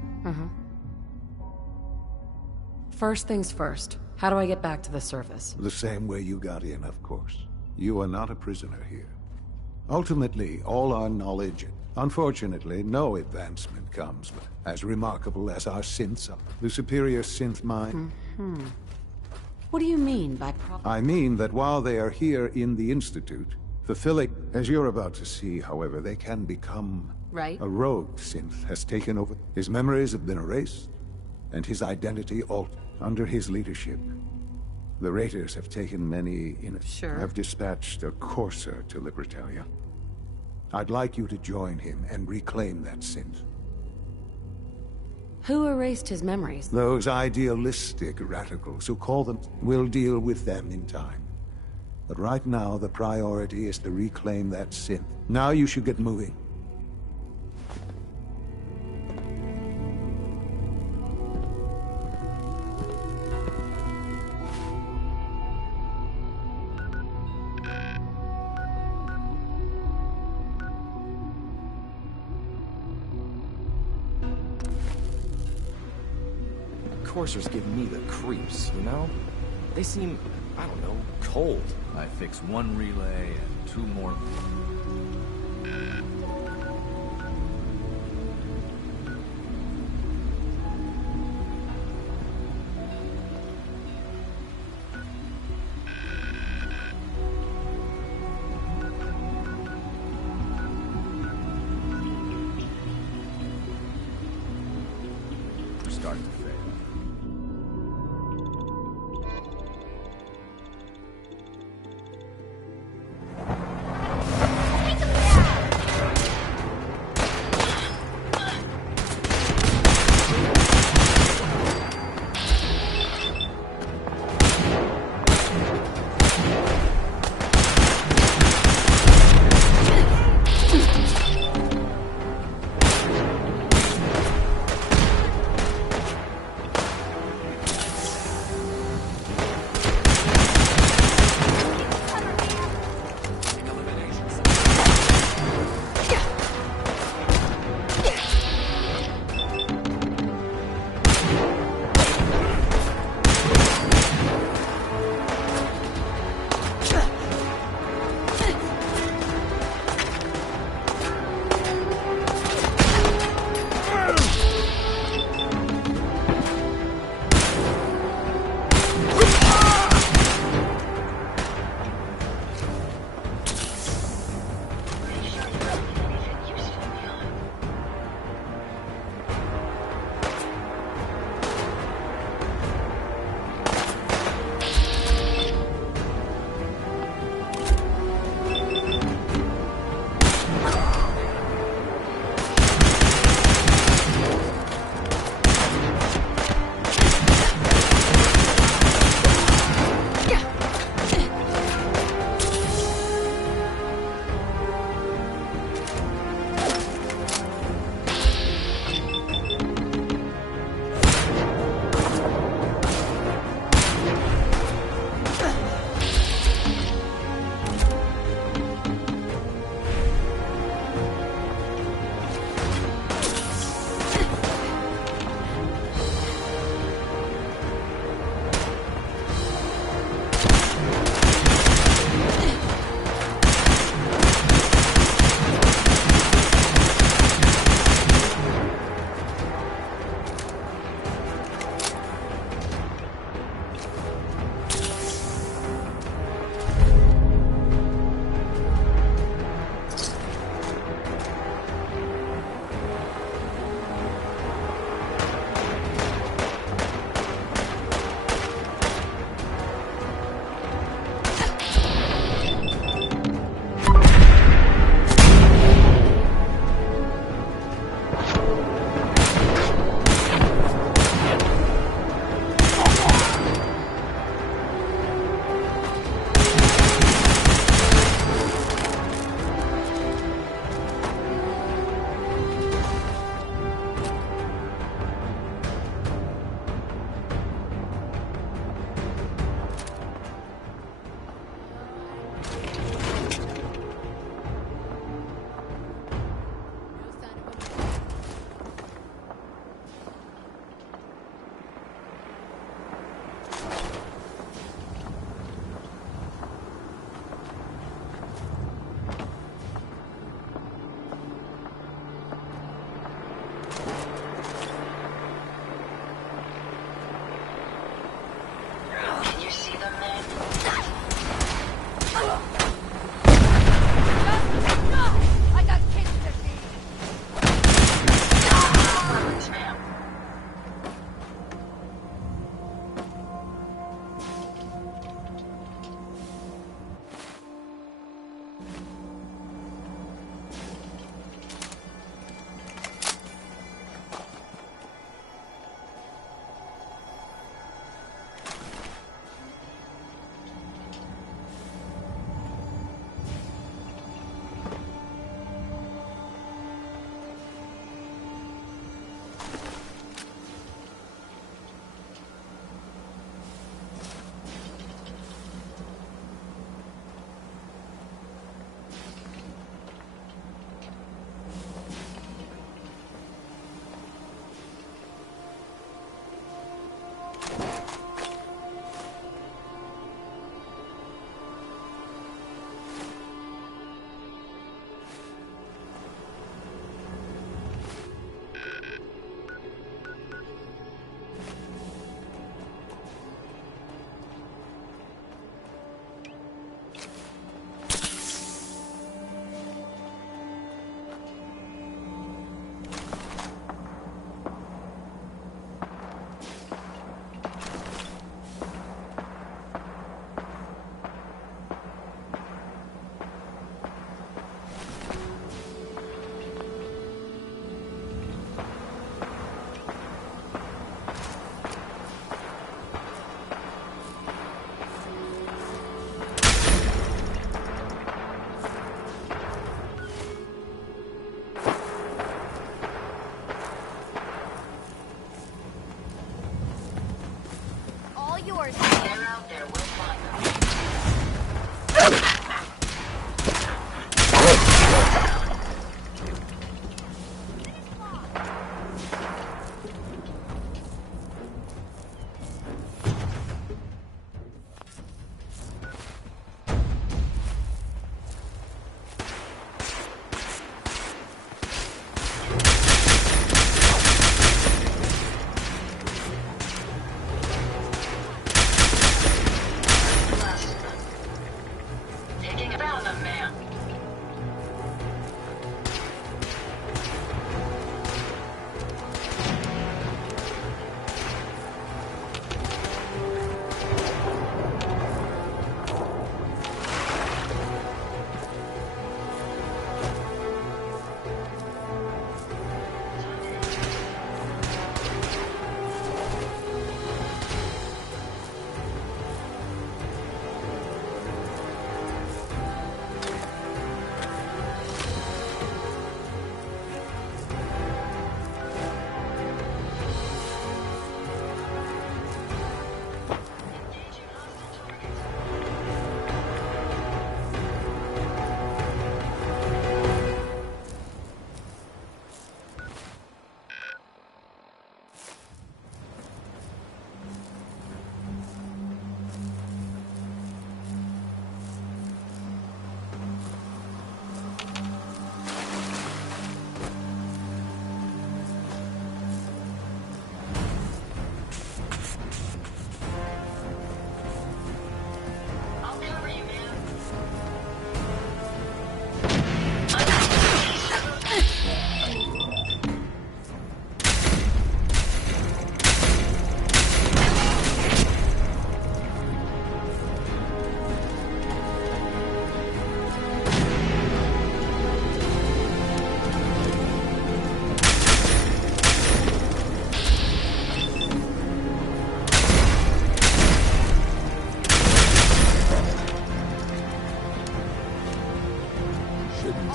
First things first. How do I get back to the surface? The same way you got in, of course. You are not a prisoner here. Ultimately, all our knowledge, unfortunately, no advancement comes as remarkable as our synths are. The superior synth mind. What do you mean by I mean that while they are here in the Institute, fulfilling, as you're about to see, however, they can become... Right. A rogue synth has taken over. His memories have been erased, and his identity altered under his leadership. The Raiders have taken many in it. Sure. Have dispatched a courser to Libertalia. I'd like you to join him and reclaim that synth. Who erased his memories? Those idealistic radicals who call them. We'll deal with them in time. But right now, the priority is to reclaim that synth. Now you should get moving. Coursers give me the creeps, you know? They seem, I don't know, cold. I fix one relay and 2 more. We're starting to fail.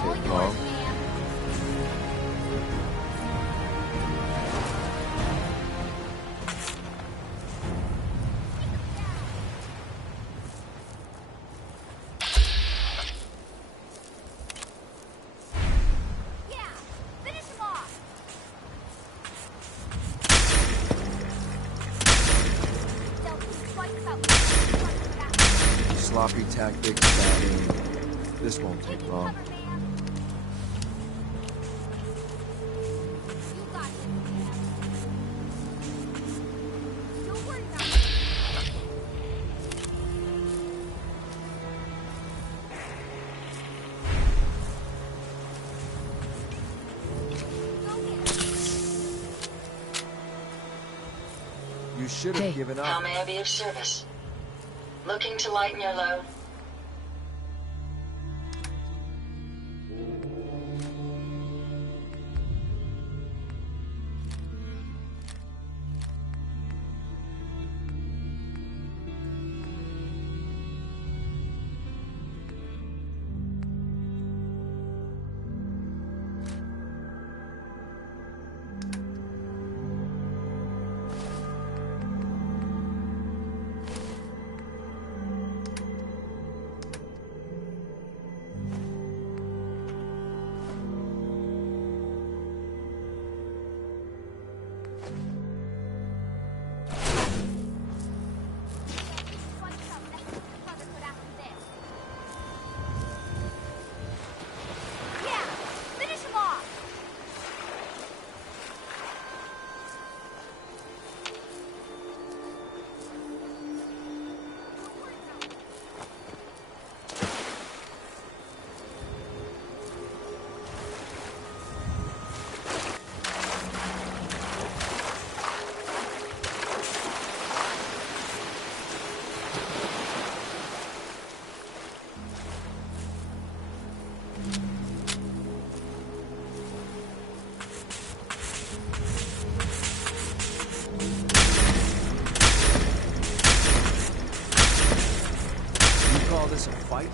won't take long. Sloppy tactics, batting. This won't take long. You should have given up. How may I be of service? Looking to lighten your load? This a fight?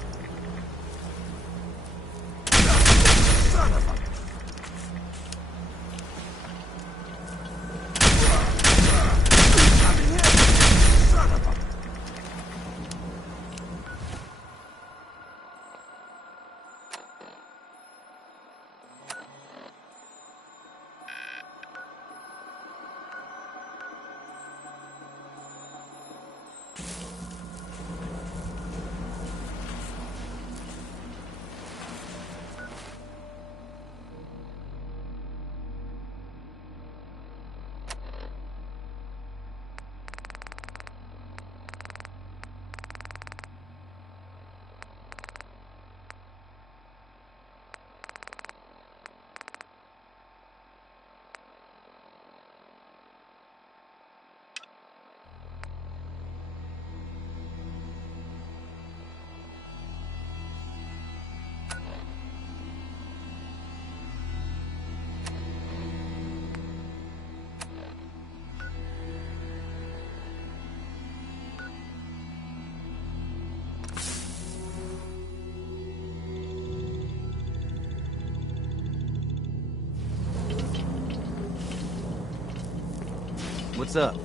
What's up?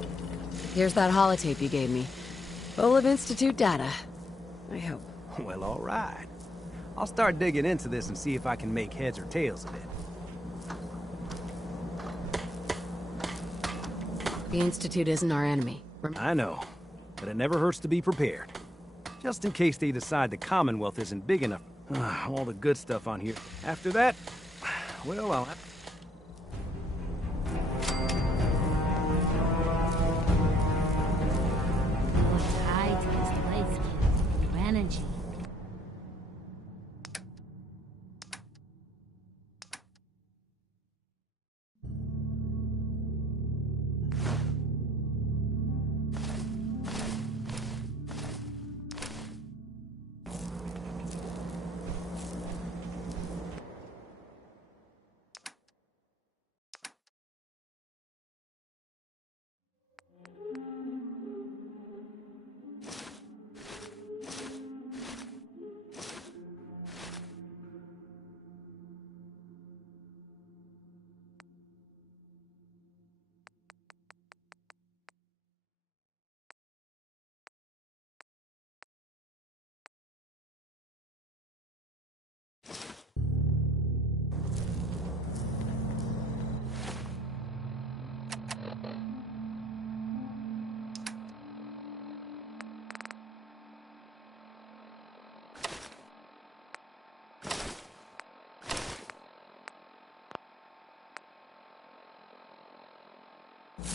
Here's that holotape you gave me. Full of Institute data. I hope. Well, all right. I'll start digging into this and see if I can make heads or tails of it. The Institute isn't our enemy. I know, but it never hurts to be prepared. Just in case they decide the Commonwealth isn't big enough. All the good stuff on here. After that, well, I'll have... Energy. It's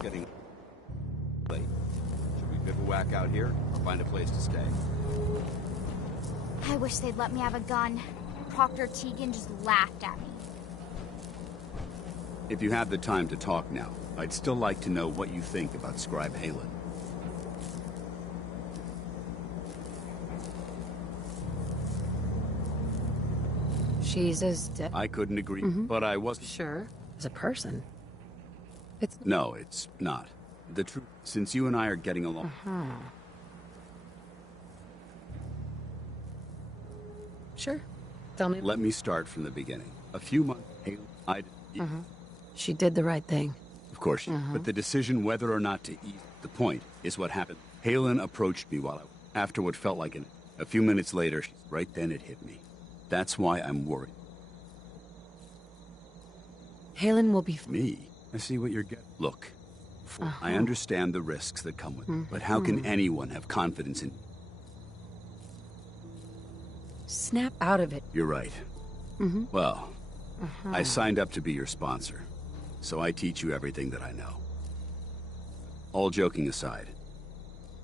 getting late. Should we bivouac out here or find a place to stay? I wish they'd let me have a gun. Proctor Tegan just laughed at me. If you have the time to talk now, I'd still like to know what you think about Scribe Haylen. She's as dead. I couldn't agree, but I wasn't. Sure. As a person. No, it's not. The truth, since you and I are getting along. Sure. Tell me. Let me start from the beginning. A few months, Haylen, She did the right thing. Of course, but the decision whether or not to eat the point is what happened. Haylen approached me after what felt like a few minutes later. Right then it hit me. That's why I'm worried. Haylen will be... Me? I see what you're getting. Look, I understand the risks that come with it, but how can anyone have confidence in... Snap out of it. You're right. Well, I signed up to be your sponsor, so I teach you everything that I know. All joking aside,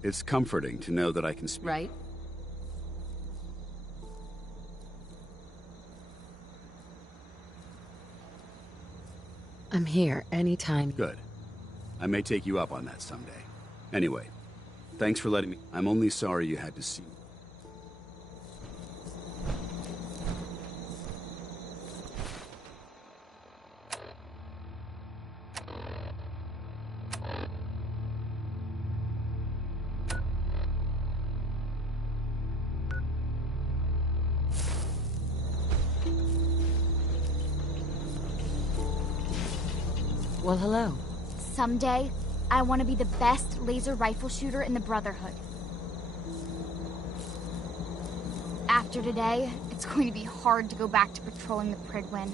it's comforting to know that I can speak. Right. I'm here anytime. Good. I may take you up on that someday. Anyway, thanks for letting me... I'm only sorry you had to see me. Well, hello. Someday, I want to be the best laser rifle shooter in the Brotherhood. After today, it's going to be hard to go back to patrolling the Prydwen.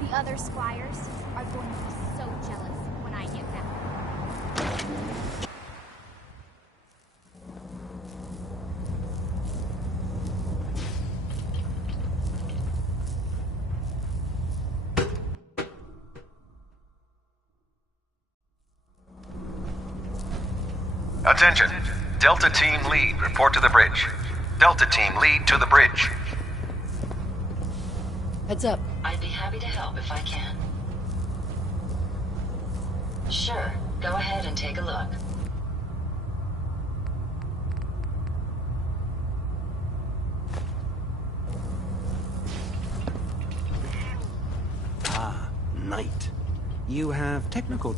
The other squires are going to be so jealous when I get back. Attention. Delta Team Lead, report to the bridge. Delta Team Lead to the bridge. Heads up. I'd be happy to help if I can. Sure, go ahead and take a look. Ah, Knight. You have technical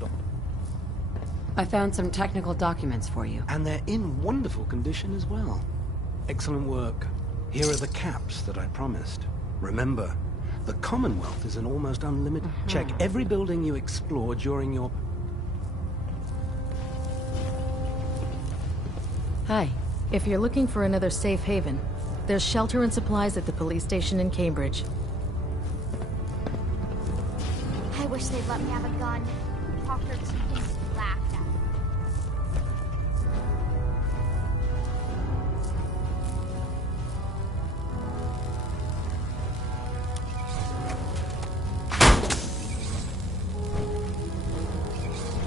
I found some technical documents for you. And they're in wonderful condition as well. Excellent work. Here are the caps that I promised. Remember, the Commonwealth is an almost unlimited... Check every building you explore during your... Hi. If you're looking for another safe haven, there's shelter and supplies at the police station in Cambridge. I wish they'd let me have a gun. Proctor Tegan laughed at me.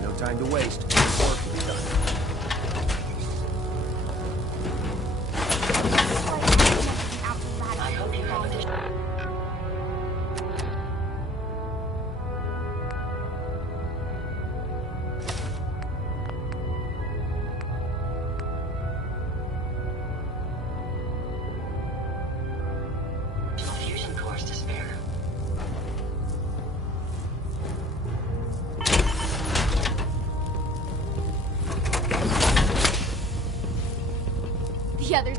No time to waste. Work is done. The other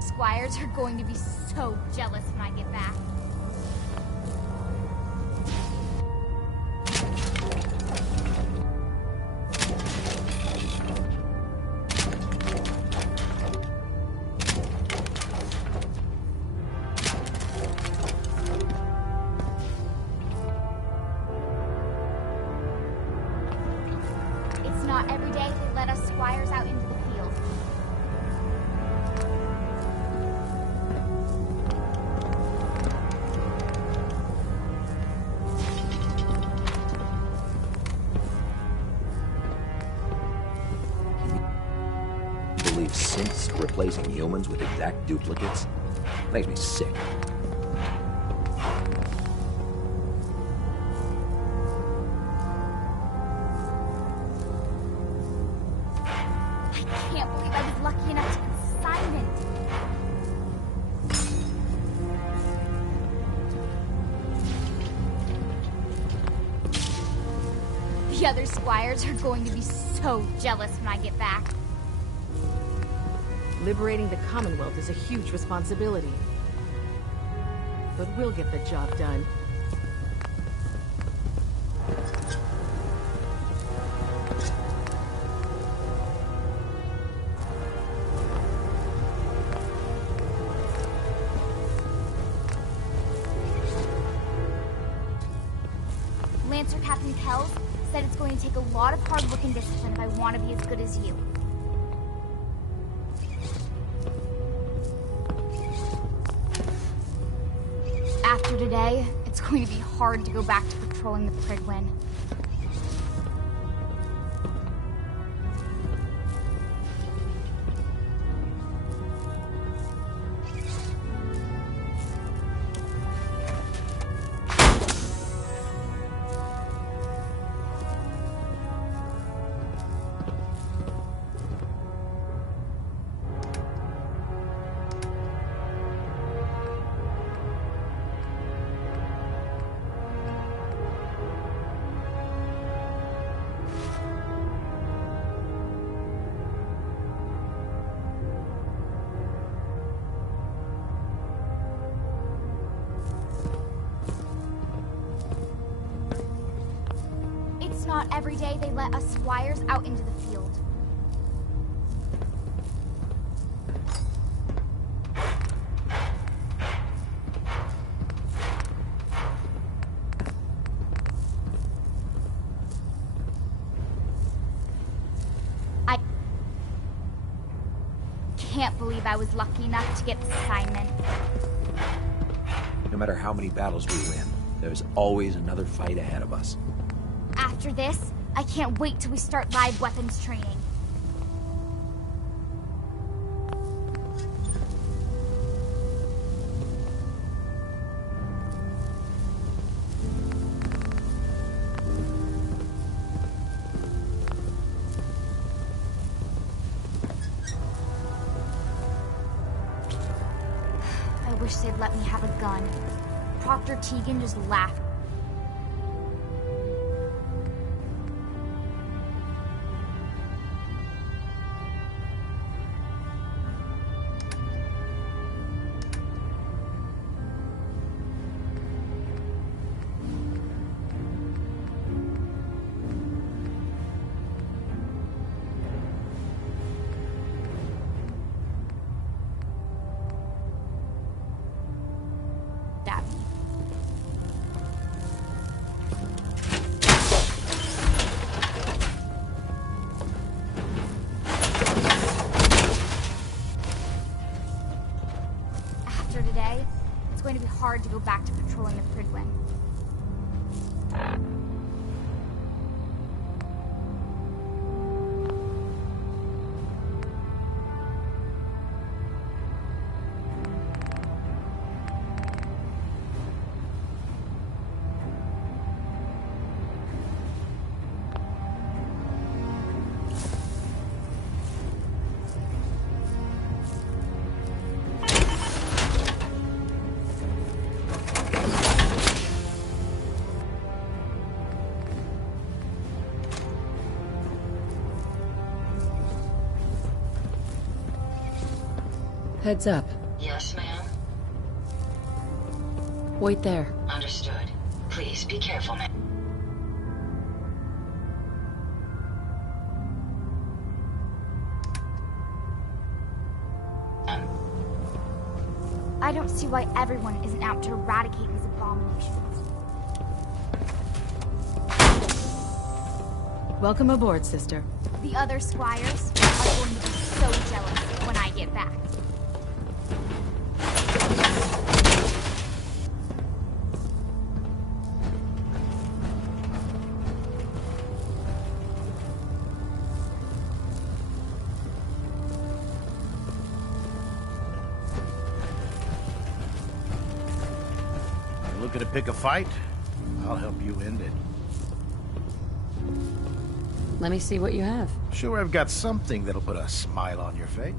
Squires are going to be so jealous when I get back. It's not every day they let us Squires out into the field. Believe synths are replacing humans with exact duplicates? Makes me sick. I can't believe I was lucky enough to get this assignment. The other Squires are going to be so jealous when I get back. Liberating the Commonwealth is a huge responsibility. But we'll get the job done. Lancer Captain Kells said it's going to take a lot of hard work and discipline if I want to be as good as you. After today, it's going to be hard to go back to patrolling the Prydwen. It's not every day they let us Squires out into the field. I can't believe I was lucky enough to get this assignment. No matter how many battles we win, there's always another fight ahead of us. After this, I can't wait till we start live weapons training. I wish they'd let me have a gun. Proctor Tegan just laughed. After today, it's going to be hard to go back to patrolling the Prydwen. Heads up. Yes, ma'am. Wait there. Understood. Please be careful, ma'am. I don't see why everyone isn't out to eradicate these abominations. Welcome aboard, sister. The other squires are going to be so jealous when I get back. Looking to pick a fight? I'll help you end it. Let me see what you have. Sure, I've got something that'll put a smile on your face.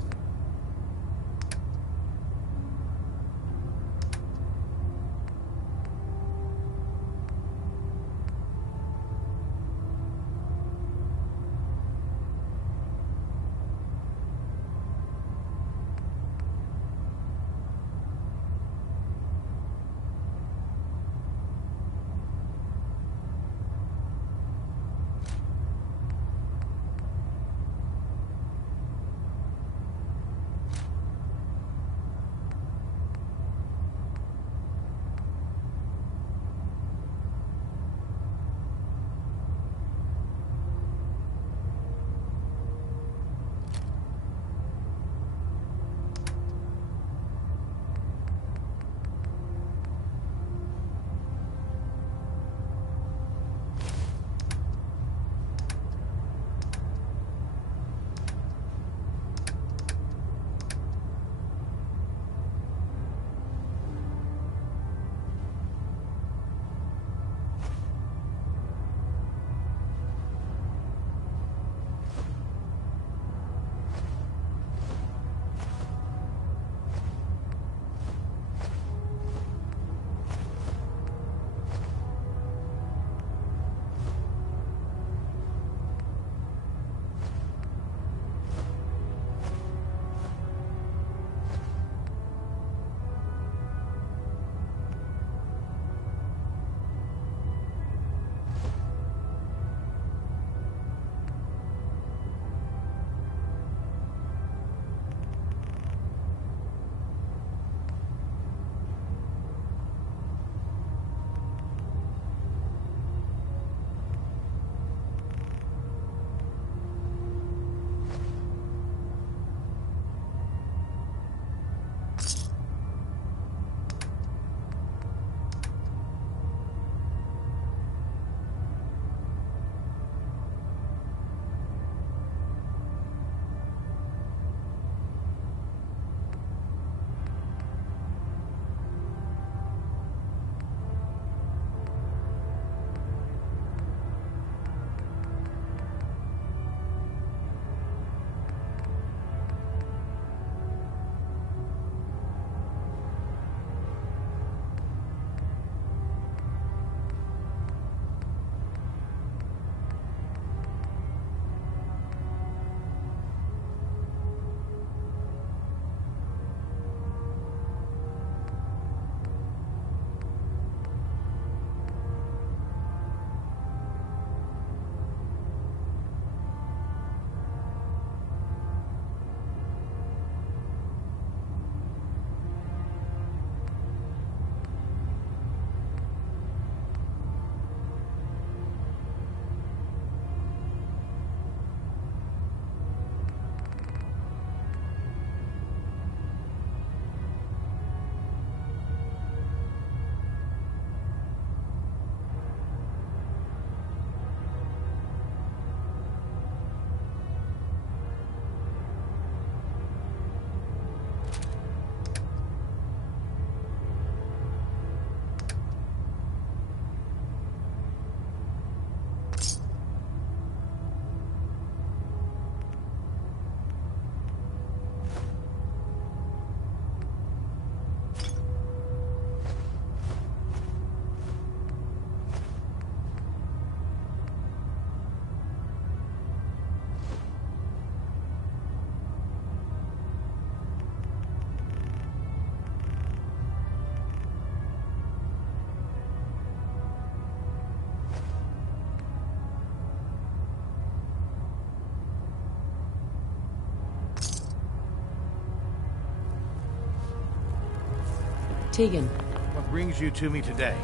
Tegan. What brings you to me today?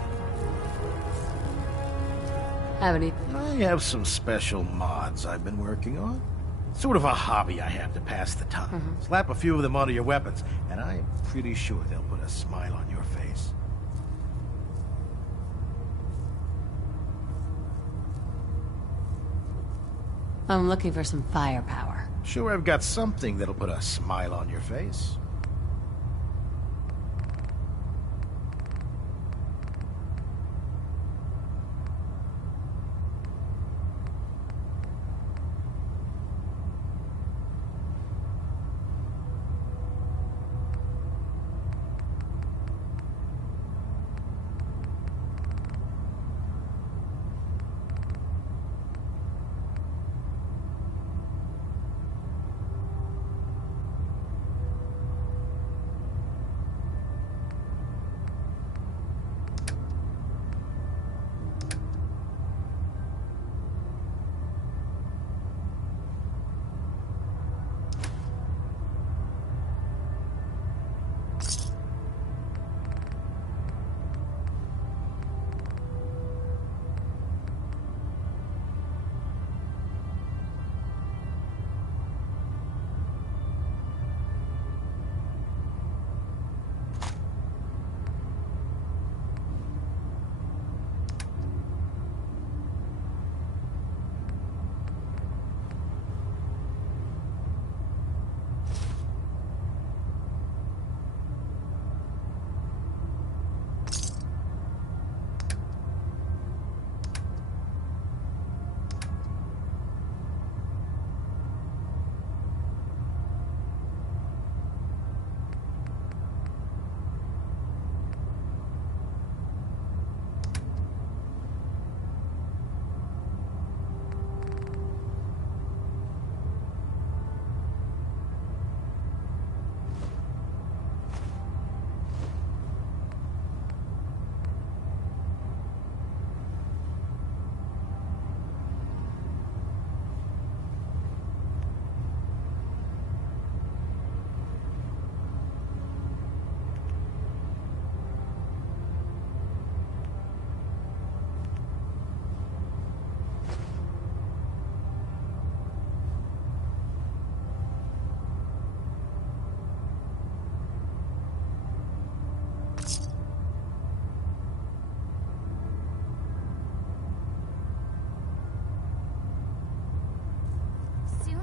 Have any? I have some special mods I've been working on. Sort of a hobby I have to pass the time. Slap a few of them onto your weapons, and I'm pretty sure they'll put a smile on your face. I'm looking for some firepower. Sure, I've got something that'll put a smile on your face.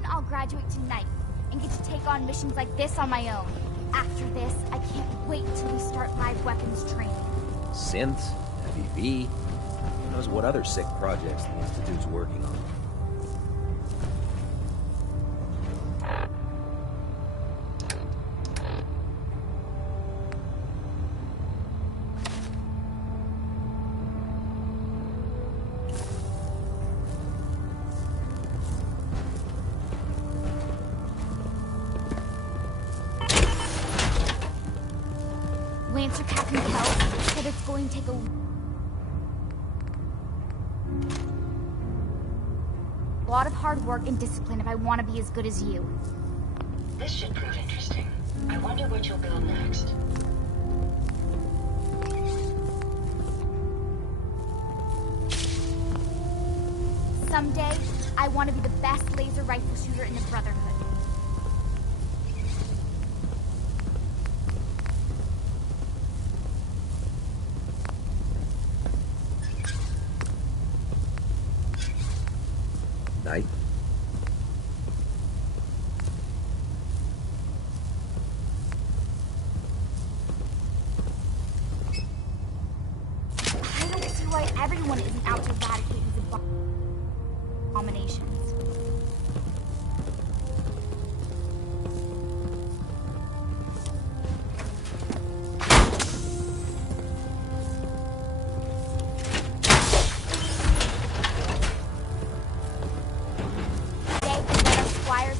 I'll graduate tonight and get to take on missions like this on my own. After this, I can't wait till we start live weapons training. Synths, FEV, who knows what other sick projects the Institute's working on. Lancer Captain Kell said it's going to take a lot of hard work and discipline if I want to be as good as you. This should prove interesting. I wonder what you'll build next. Someday, I want to be the best laser rifle shooter in the Brotherhood. Night. I don't see why everyone isn't out to eradicate these abominations.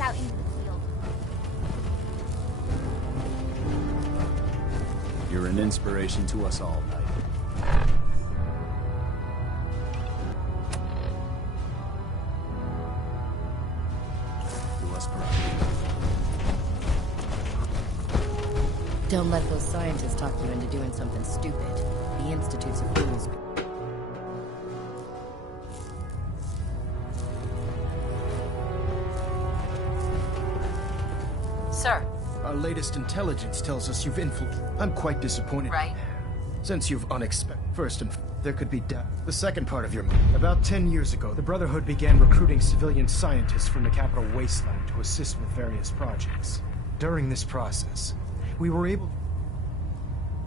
Out into the field. You're an inspiration to us all, Knight. Do us proud. Don't let those scientists talk you into doing something stupid. The Institute's a fool's... Sir. Our latest intelligence tells us you've infiltrated. I'm quite disappointed. Right. Since you've unexpected. First and there could be death. The second part of your... About 10 years ago, the Brotherhood began recruiting civilian scientists from the capital wasteland to assist with various projects. During this process, we were able...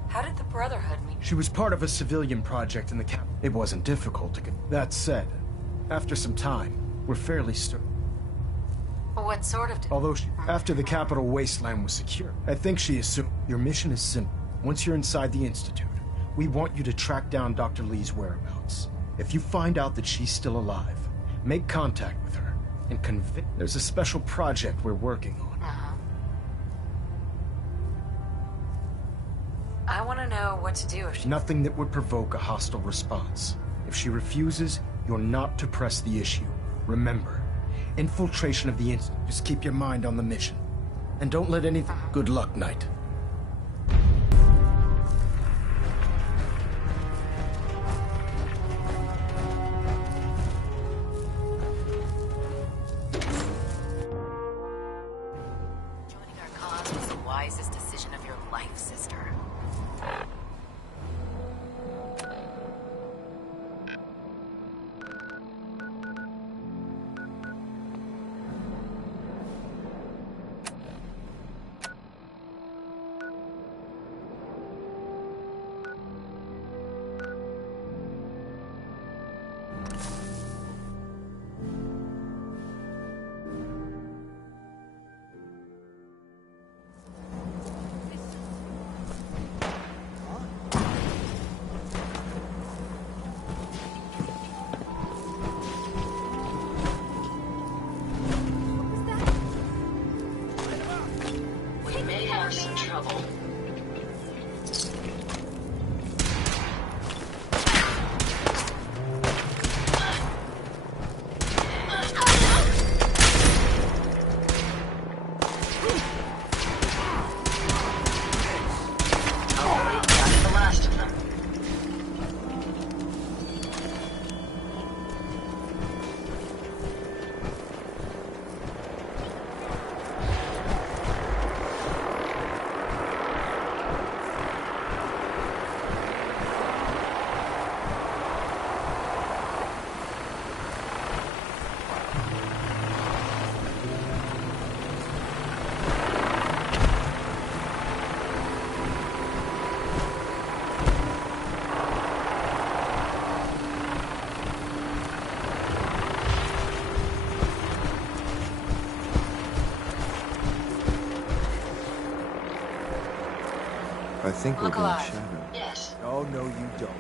How did the Brotherhood meet? She was part of a civilian project in the cap. It wasn't difficult to get. That said, after some time, we're fairly certain. What sort of... Although after the capital wasteland was secure, I think she assumed your mission is simple. Once you're inside the Institute, we want you to track down Dr. Lee's whereabouts. If you find out that she's still alive, make contact with her and convince... There's a special project we're working on. I want to know what to do if she... Nothing that would provoke a hostile response. If she refuses, you're not to press the issue. Remember, infiltration of the Institute. Just keep your mind on the mission. And don't let anything... Good luck, Knight. Joining our cause was the wisest decision of your life, sister. We may have some trouble. That's the last of them. I think we're Look being alive. shadowed. Yes. Oh, no, you don't.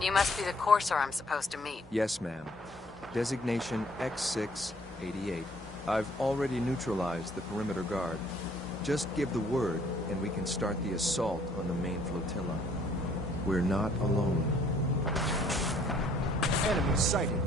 You must be the Corsair I'm supposed to meet. Yes, ma'am. Designation X688. I've already neutralized the perimeter guard. Just give the word, and we can start the assault on the main flotilla. We're not alone. Enemy sighted.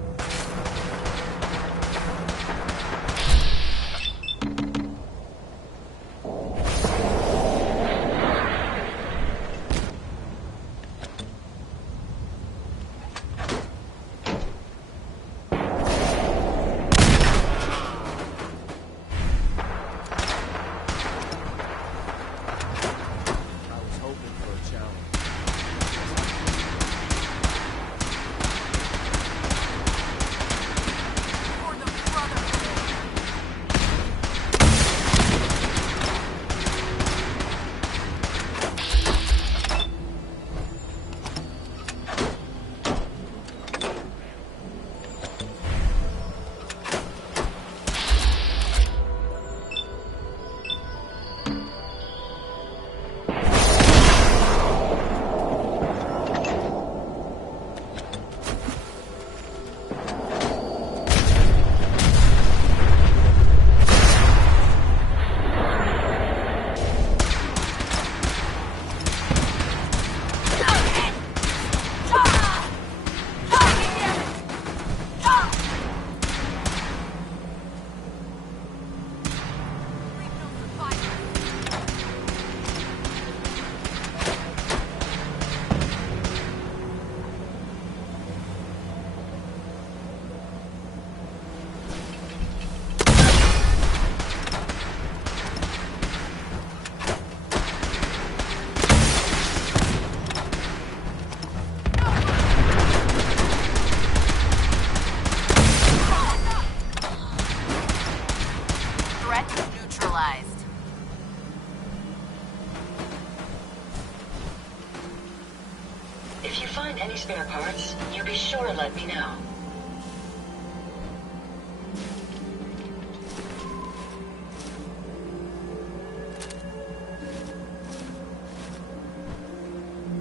spare parts, you be sure and let me know.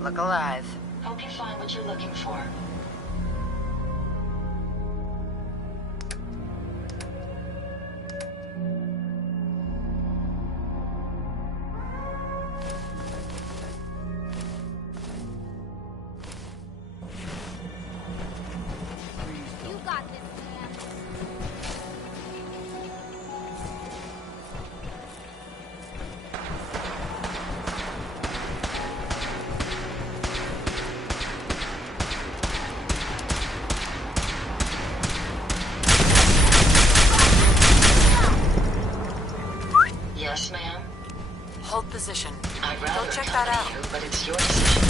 Look alive. Hope you find what you're looking for. You got this, man. Yes, ma'am? Hold position. I'd rather Go check that out. accompany you, but it's your decision.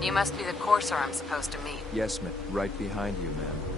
You must be the courser I'm supposed to meet. Yes, ma'am. Right behind you, ma'am.